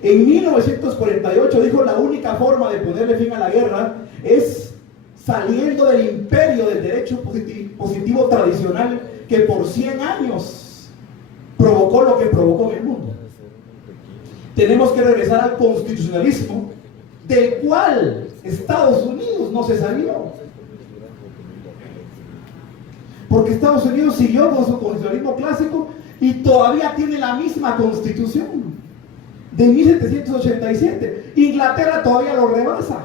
En 1948 dijo: la única forma de ponerle fin a la guerra es saliendo del imperio del derecho positivo tradicional que por 100 años provocó lo que provocó en el mundo. Tenemos que regresar al constitucionalismo, del cual Estados Unidos no se salió. Porque Estados Unidos siguió con su constitucionalismo clásico y todavía tiene la misma constitución de 1787. Inglaterra todavía lo rebasa,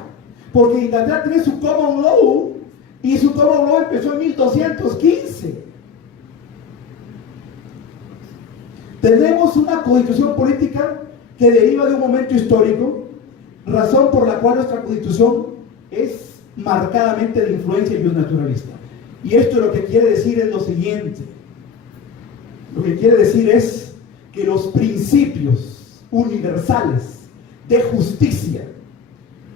porque Inglaterra tiene su common law, y su common law empezó en 1215. Tenemos una constitución política que deriva de un momento histórico, razón por la cual nuestra constitución es marcadamente de influencia naturalista. Y esto lo que quiere decir es lo siguiente. Lo que quiere decir es que los principios universales de justicia,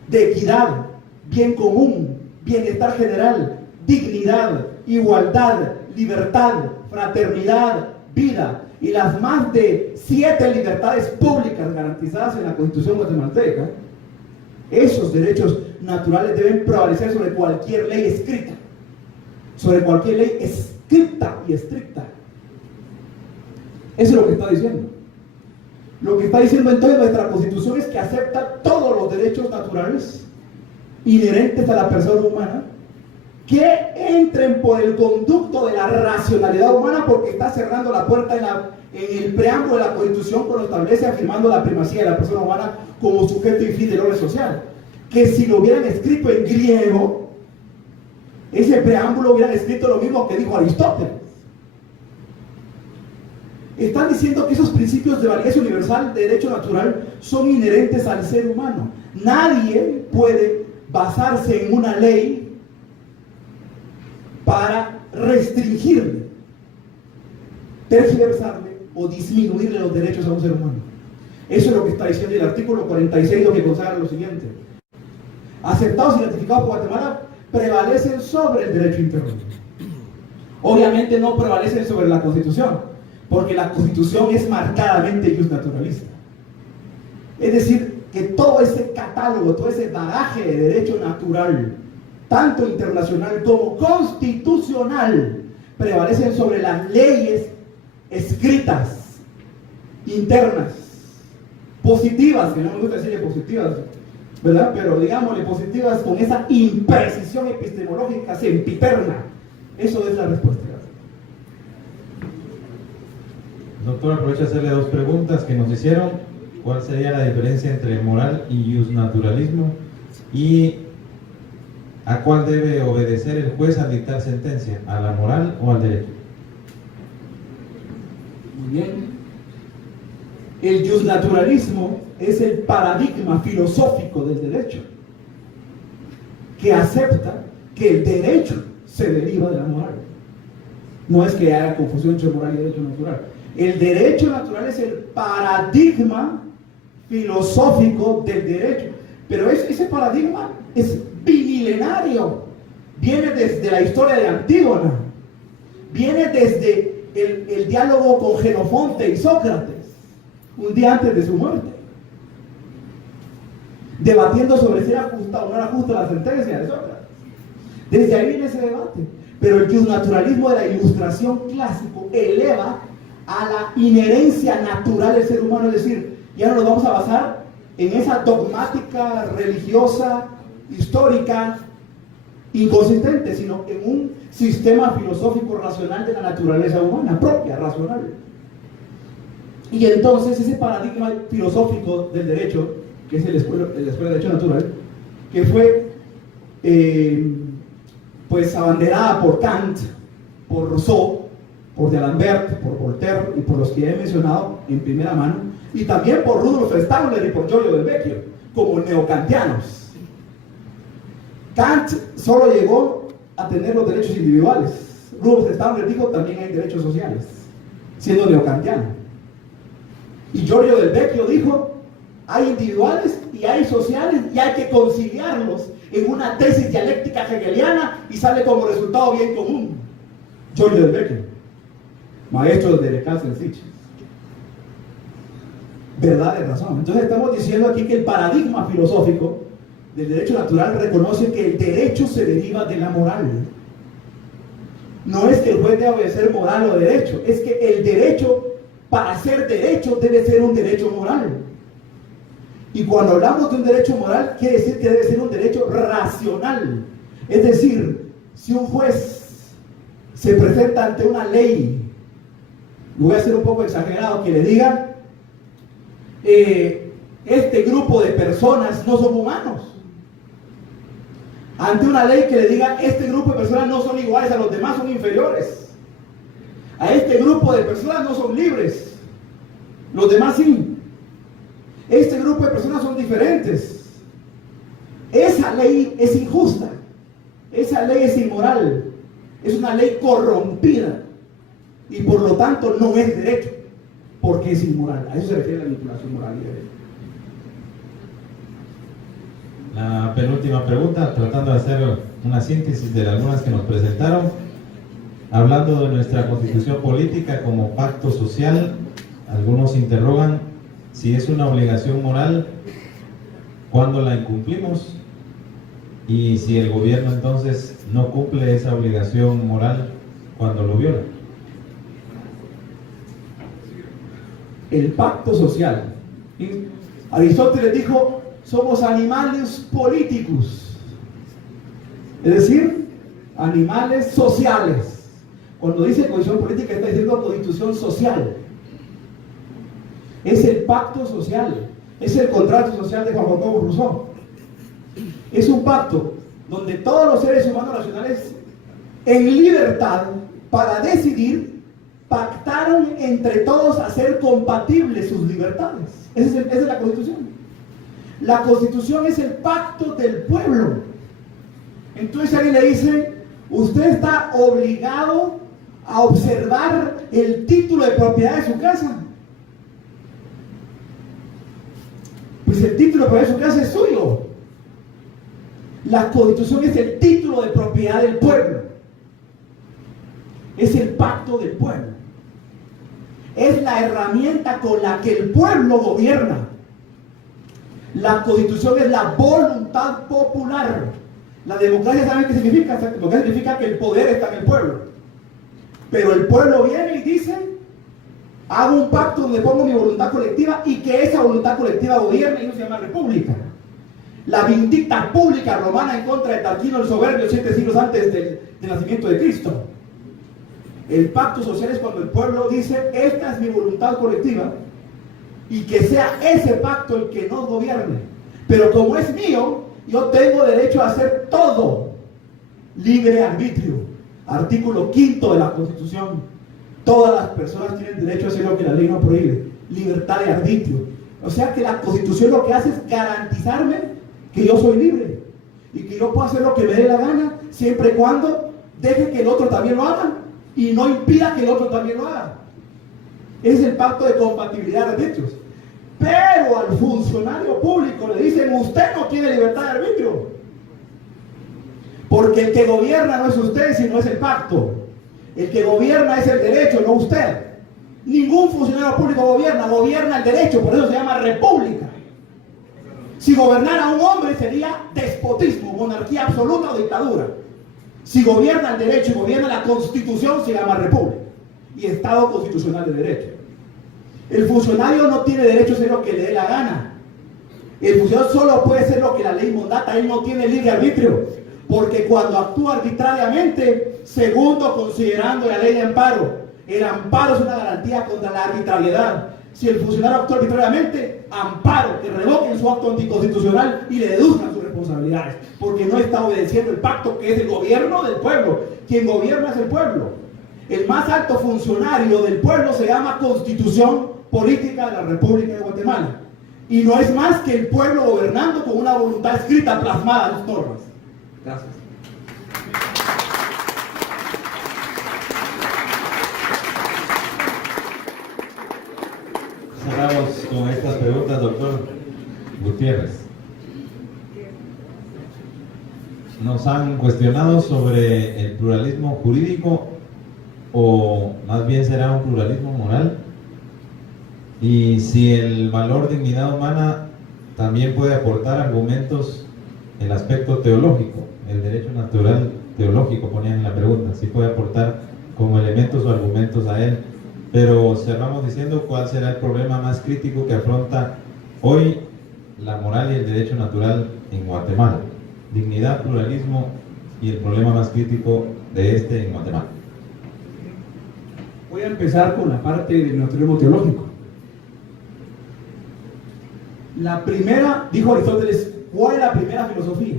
de equidad, bien común, bienestar general, dignidad, igualdad, libertad, fraternidad, vida y las más de 7 libertades públicas garantizadas en la Constitución guatemalteca, esos derechos naturales deben prevalecer sobre cualquier ley escrita, sobre cualquier ley escrita y estricta. Eso es lo que está diciendo. Lo que está diciendo entonces nuestra Constitución es que acepta todos los derechos naturales inherentes a la persona humana que entren por el conducto de la racionalidad humana, porque está cerrando la puerta en el preámbulo de la Constitución, cuando establece, afirmando la primacía de la persona humana como sujeto y fin del orden social. Que si lo hubieran escrito en griego, ese preámbulo hubiera escrito lo mismo que dijo Aristóteles. Están diciendo que esos principios de validez universal de derecho natural son inherentes al ser humano. Nadie puede basarse en una ley para restringirle, tergiversarle o disminuirle los derechos a un ser humano. Eso es lo que está diciendo el artículo 46, lo que consagra lo siguiente: aceptados y ratificados por Guatemala prevalecen sobre el derecho interno. Obviamente no prevalecen sobre la Constitución, porque la Constitución es marcadamente justnaturalista. Es decir, que todo ese catálogo, todo ese bagaje de derecho natural, tanto internacional como constitucional, prevalecen sobre las leyes escritas, internas, positivas, que no me gusta decirle positivas, ¿verdad? Pero digámosle positivas con esa imprecisión epistemológica sempiterna. Eso es la respuesta. Doctor, aprovecho a hacerle 2 preguntas que nos hicieron. ¿Cuál sería la diferencia entre moral y justnaturalismo? Y ¿a cuál debe obedecer el juez al dictar sentencia? ¿A la moral o al derecho? Muy bien. El justnaturalismo es el paradigma filosófico del derecho, que acepta que el derecho se deriva de la moral. No es que haga confusión entre moral y derecho natural. El derecho natural es el paradigma filosófico del derecho, pero ese paradigma es bimilenario, viene desde la historia de Antígona, viene desde el diálogo con Jenofonte y Sócrates, un día antes de su muerte, debatiendo sobre si era justa o no era justa la sentencia de Sócrates. Desde ahí viene ese debate, pero el justnaturalismo de la Ilustración clásico eleva a la inherencia natural del ser humano, es decir, ya no nos vamos a basar en esa dogmática religiosa, histórica, inconsistente, sino en un sistema filosófico racional de la naturaleza humana, propia, racional. Y entonces ese paradigma filosófico del derecho, que es la escuela de derecho natural, que fue pues abanderada por Kant, por Rousseau, por D'Alembert, por Voltaire y por los que ya he mencionado en primera mano, y también por Rudolf Steiner y por Giorgio del Vecchio, como neokantianos. Kant solo llegó a tener los derechos individuales. Rudolf Steiner dijo también hay derechos sociales, siendo neokantiano. Y Giorgio del Vecchio dijo hay individuales y hay sociales y hay que conciliarlos en una tesis dialéctica hegeliana y sale como resultado bien común. Giorgio del Vecchio, maestro de Descartes en Sitges. verdad de razón. Entonces estamos diciendo aquí que el paradigma filosófico del derecho natural reconoce que el derecho se deriva de la moral. No es que el juez debe obedecer moral o derecho, es que el derecho, para ser derecho, debe ser un derecho moral. Y cuando hablamos de un derecho moral, quiere decir que debe ser un derecho racional. Es decir, si un juez se presenta ante una ley, voy a ser un poco exagerado, que le diga, este grupo de personas no son humanos. Ante una ley que le diga, este grupo de personas no son iguales a los demás, son inferiores. A este grupo de personas no son libres, los demás sí. Este grupo de personas son diferentes. Esa ley es injusta, esa ley es inmoral, es una ley corrompida y por lo tanto no es derecho, porque es inmoral. A eso se refiere la vinculación moral y derecho. La penúltima pregunta, tratando de hacer una síntesis de algunas que nos presentaron, hablando de nuestra constitución política como pacto social, algunos interrogan si es una obligación moral, ¿cuándo la incumplimos? Y si el gobierno entonces no cumple esa obligación moral, ¿cuándo lo viola? El pacto social. Aristóteles dijo, somos animales políticos, es decir, animales sociales. Cuando dice constitución política está diciendo constitución social. Es el pacto social, es el contrato social de Juan Jacobo Rousseau. Es un pacto donde todos los seres humanos nacionales en libertad para decidir pactaron entre todos hacer compatibles sus libertades. Esa es la Constitución. La Constitución es el pacto del pueblo. Entonces alguien le dice, usted está obligado a observar el título de propiedad de su casa. Pues el título de propiedad de su casa es suyo. La Constitución es el título de propiedad del pueblo. Es el pacto del pueblo. Es la herramienta con la que el pueblo gobierna. La Constitución es la voluntad popular. La democracia, ¿saben qué significa? La democracia significa que el poder está en el pueblo. Pero el pueblo viene y dice, hago un pacto donde pongo mi voluntad colectiva y que esa voluntad colectiva gobierne, y eso se llama república. La vindicta pública romana en contra de Tarquino el Soberbio 7 siglos antes del nacimiento de Cristo. El pacto social es cuando el pueblo dice, esta es mi voluntad colectiva y que sea ese pacto el que nos gobierne. Pero como es mío, yo tengo derecho a hacer todo. Libre arbitrio. Artículo 5 de la Constitución. Todas las personas tienen derecho a hacer lo que la ley no prohíbe. Libertad de arbitrio. O sea que la Constitución lo que hace es garantizarme que yo soy libre y que yo puedo hacer lo que me dé la gana, siempre y cuando deje que el otro también lo haga y no impida que el otro también lo haga. Es el pacto de compatibilidad de arbitrios. Pero al funcionario público le dicen, usted no tiene libertad de arbitrio, porque el que gobierna no es usted, sino es el pacto. El que gobierna es el derecho, no usted. Ningún funcionario público gobierna el derecho, por eso se llama república. Si gobernara un hombre sería despotismo, monarquía absoluta o dictadura. Si gobierna el derecho y gobierna la Constitución se llama república y Estado constitucional de derecho. El funcionario no tiene derecho a hacer lo que le dé la gana. El funcionario solo puede hacer lo que la ley mandata. Él no tiene libre arbitrio, porque cuando actúa arbitrariamente, segundo, considerando la ley de amparo, el amparo es una garantía contra la arbitrariedad. Si el funcionario actúa arbitrariamente, amparo, que revoquen su acto anticonstitucional y le deduzcan sus responsabilidades, porque no está obedeciendo el pacto que es el gobierno del pueblo. Quien gobierna es el pueblo. El más alto funcionario del pueblo se llama Constitución Política de la República de Guatemala. Y no es más que el pueblo gobernando con una voluntad escrita, plasmada en las normas. Gracias. Cerramos con estas preguntas, doctor Gutiérrez. Nos han cuestionado sobre el pluralismo jurídico, o más bien será un pluralismo moral. Y si el valor dignidad humana también puede aportar argumentos en el aspecto teológico, el derecho natural teológico, ponían en la pregunta, si puede aportar como elementos o argumentos a él. Pero cerramos diciendo cuál será el problema más crítico que afronta hoy la moral y el derecho natural en Guatemala. Dignidad, pluralismo y el problema más crítico de este en Guatemala. Voy a empezar con la parte del naturalismo teológico. La primera, dijo Aristóteles, ¿cuál es la primera filosofía?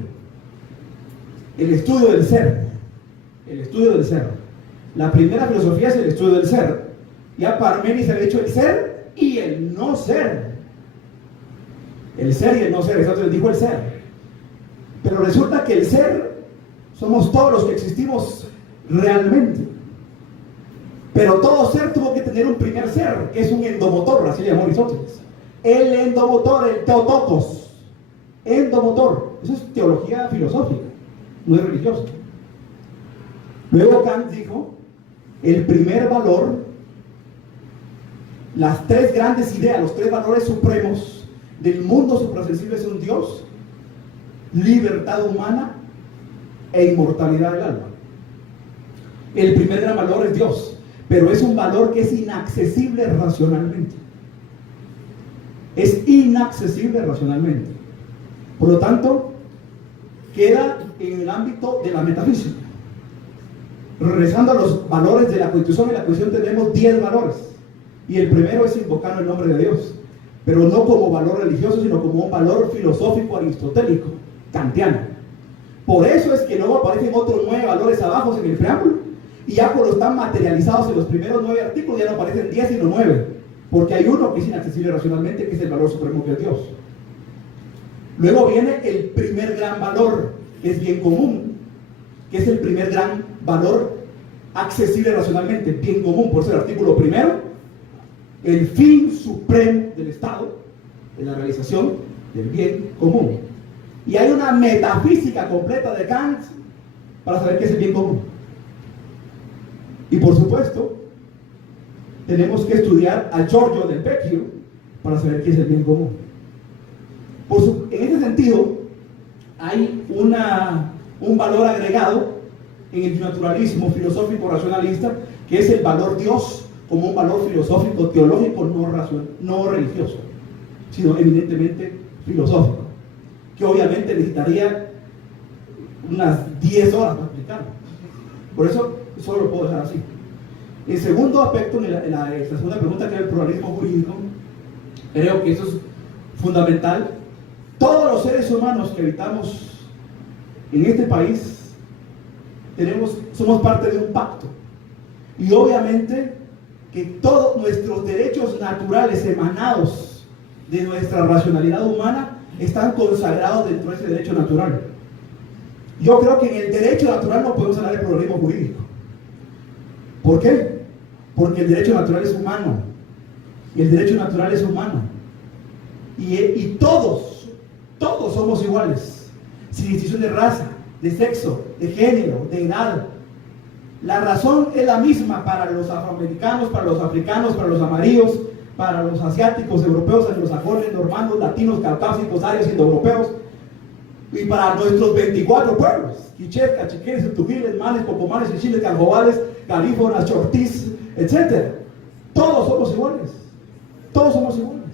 El estudio del ser. El estudio del ser. La primera filosofía es el estudio del ser. Ya Parménides había dicho el ser y el no ser. El ser y el no ser. Aristóteles dijo el ser. Pero resulta que el ser somos todos los que existimos realmente. Pero todo ser tuvo que tener un primer ser, que es un endomotor, así le llamó Aristóteles. El endomotor, el teotokos. Endomotor. Eso es teología filosófica, no es religiosa. Luego Kant dijo, el primer valor, las tres grandes ideas, los tres valores supremos del mundo suprasensible son Dios, libertad humana e inmortalidad del alma. El primer gran valor es Dios, pero es un valor que es inaccesible racionalmente. Es inaccesible racionalmente. Por lo tanto, queda en el ámbito de la metafísica. Regresando a los valores de la Constitución, en la Constitución tenemos 10 valores. Y el primero es invocar el nombre de Dios. Pero no como valor religioso, sino como un valor filosófico aristotélico, kantiano. Por eso es que luego aparecen otros 9 valores abajo en el preámbulo. Y ya cuando están materializados en los primeros 9 artículos, ya no aparecen 10 sino 9. Porque hay uno que es inaccesible racionalmente, que es el valor supremo que es Dios. Luego viene el primer gran valor, que es bien común, que es el primer gran valor accesible racionalmente, bien común. Por eso el artículo primero, el fin supremo del Estado, es la realización del bien común. Y hay una metafísica completa de Kant para saber qué es el bien común. Y por supuesto, tenemos que estudiar a Giorgio del Vecchio para saber qué es el bien común. En ese sentido, hay un valor agregado en el naturalismo filosófico racionalista, que es el valor Dios como un valor filosófico, teológico, no religioso, sino eminentemente filosófico, que obviamente necesitaría unas 10 horas para explicarlo. Por eso solo lo puedo dejar así. El segundo aspecto, en la segunda pregunta, que era el pluralismo jurídico, creo que eso es fundamental. Todos los seres humanos que habitamos en este país somos parte de un pacto. Y obviamente que todos nuestros derechos naturales emanados de nuestra racionalidad humana están consagrados dentro de ese derecho natural. Yo creo que en el derecho natural no podemos hablar de pluralismo jurídico. ¿Por qué? Porque el derecho natural es humano. Y el derecho natural es humano. Y todos somos iguales, sin distinción de raza, de sexo, de género, de edad. La razón es la misma para los afroamericanos, para los africanos, para los amarillos, para los asiáticos, europeos, anglosajones, normandos, latinos, caucásicos, arios, indoeuropeos, y para nuestros 24 pueblos: quichés, cachiquenes, tujiles, males, pocomanes, chichiles, canjobales, garífonas, chortís, etc. Todos somos iguales. Todos somos iguales.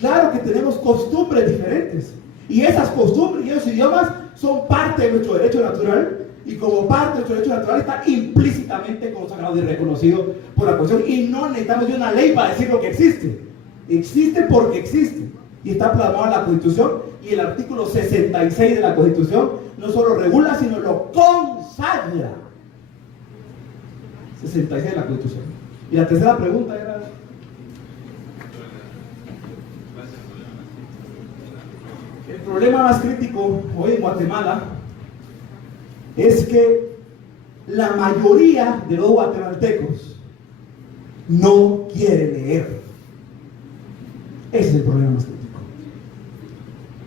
Claro que tenemos costumbres diferentes. Y esas costumbres y esos idiomas son parte de nuestro derecho natural. Y como parte de nuestro derecho natural está implícitamente consagrado y reconocido por la Constitución. Y no necesitamos de una ley para decir lo que existe. Existe porque existe. Y está plasmado en la Constitución. Y el artículo 66 de la Constitución no solo regula, sino lo consagra. 66 de la Constitución. Y la tercera pregunta era... El problema más crítico hoy en Guatemala es que la mayoría de los guatemaltecos no quiere leer. Ese es el problema más crítico.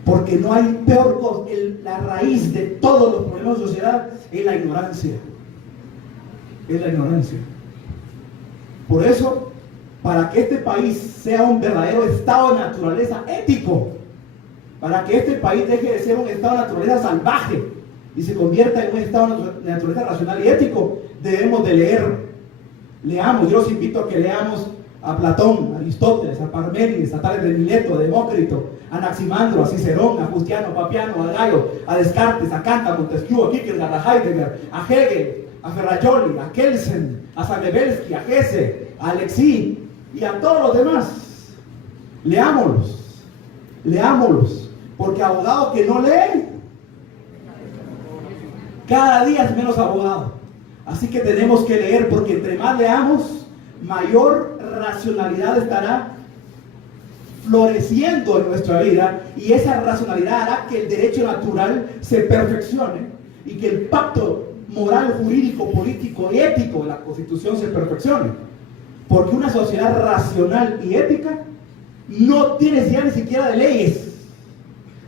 Porque no hay peor cosa. La raíz de todos los problemas de sociedad es la ignorancia. Es la ignorancia. Por eso, para que este país sea un verdadero estado de naturaleza ético, para que este país deje de ser un estado de naturaleza salvaje y se convierta en un estado de naturaleza racional y ético, debemos de leer. Leamos, yo los invito a que leamos a Platón, a Aristóteles, a Parménides, a Tales de Mileto, a Demócrito, a Anaximandro, a Cicerón, a Justiano, a Papiano, a Gallo, a Descartes, a Kant, a Montesquieu, a Kierkegaard, a Heidegger, a Hegel, a Ferrajoli, a Kelsen, a Zagrebelsky, a Hesse, a Alexis y a todos los demás. Leámoslos, porque abogado que no lee, cada día es menos abogado. Así que tenemos que leer, porque entre más leamos, mayor racionalidad estará floreciendo en nuestra vida, y esa racionalidad hará que el derecho natural se perfeccione y que el pacto moral, jurídico, político y ético de la Constitución se perfeccione. Porque una sociedad racional y ética no tiene necesidad ni siquiera de leyes.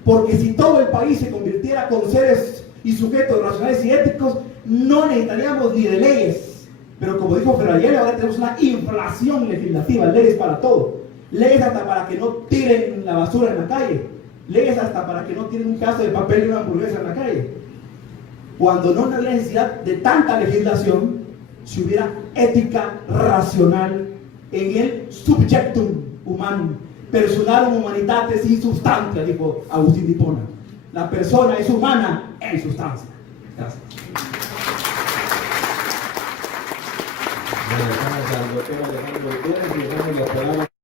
Porque si todo el país se convirtiera con seres y sujetos racionales y éticos, no necesitaríamos ni de leyes. Pero como dijo Ferrajoli, ahora tenemos una inflación legislativa, leyes para todo. Leyes hasta para que no tiren la basura en la calle. Leyes hasta para que no tiren un caso de papel y una hamburguesa en la calle. Cuando no habría necesidad de tanta legislación, si hubiera ética racional en el subjectum humanum, personarum humanitatis in substantia, dijo Agustín de Hipona. La persona es humana en sustancia. Gracias. Bueno, dejamos al doctor Alejandro Gutiérrez y dejamos la palabra.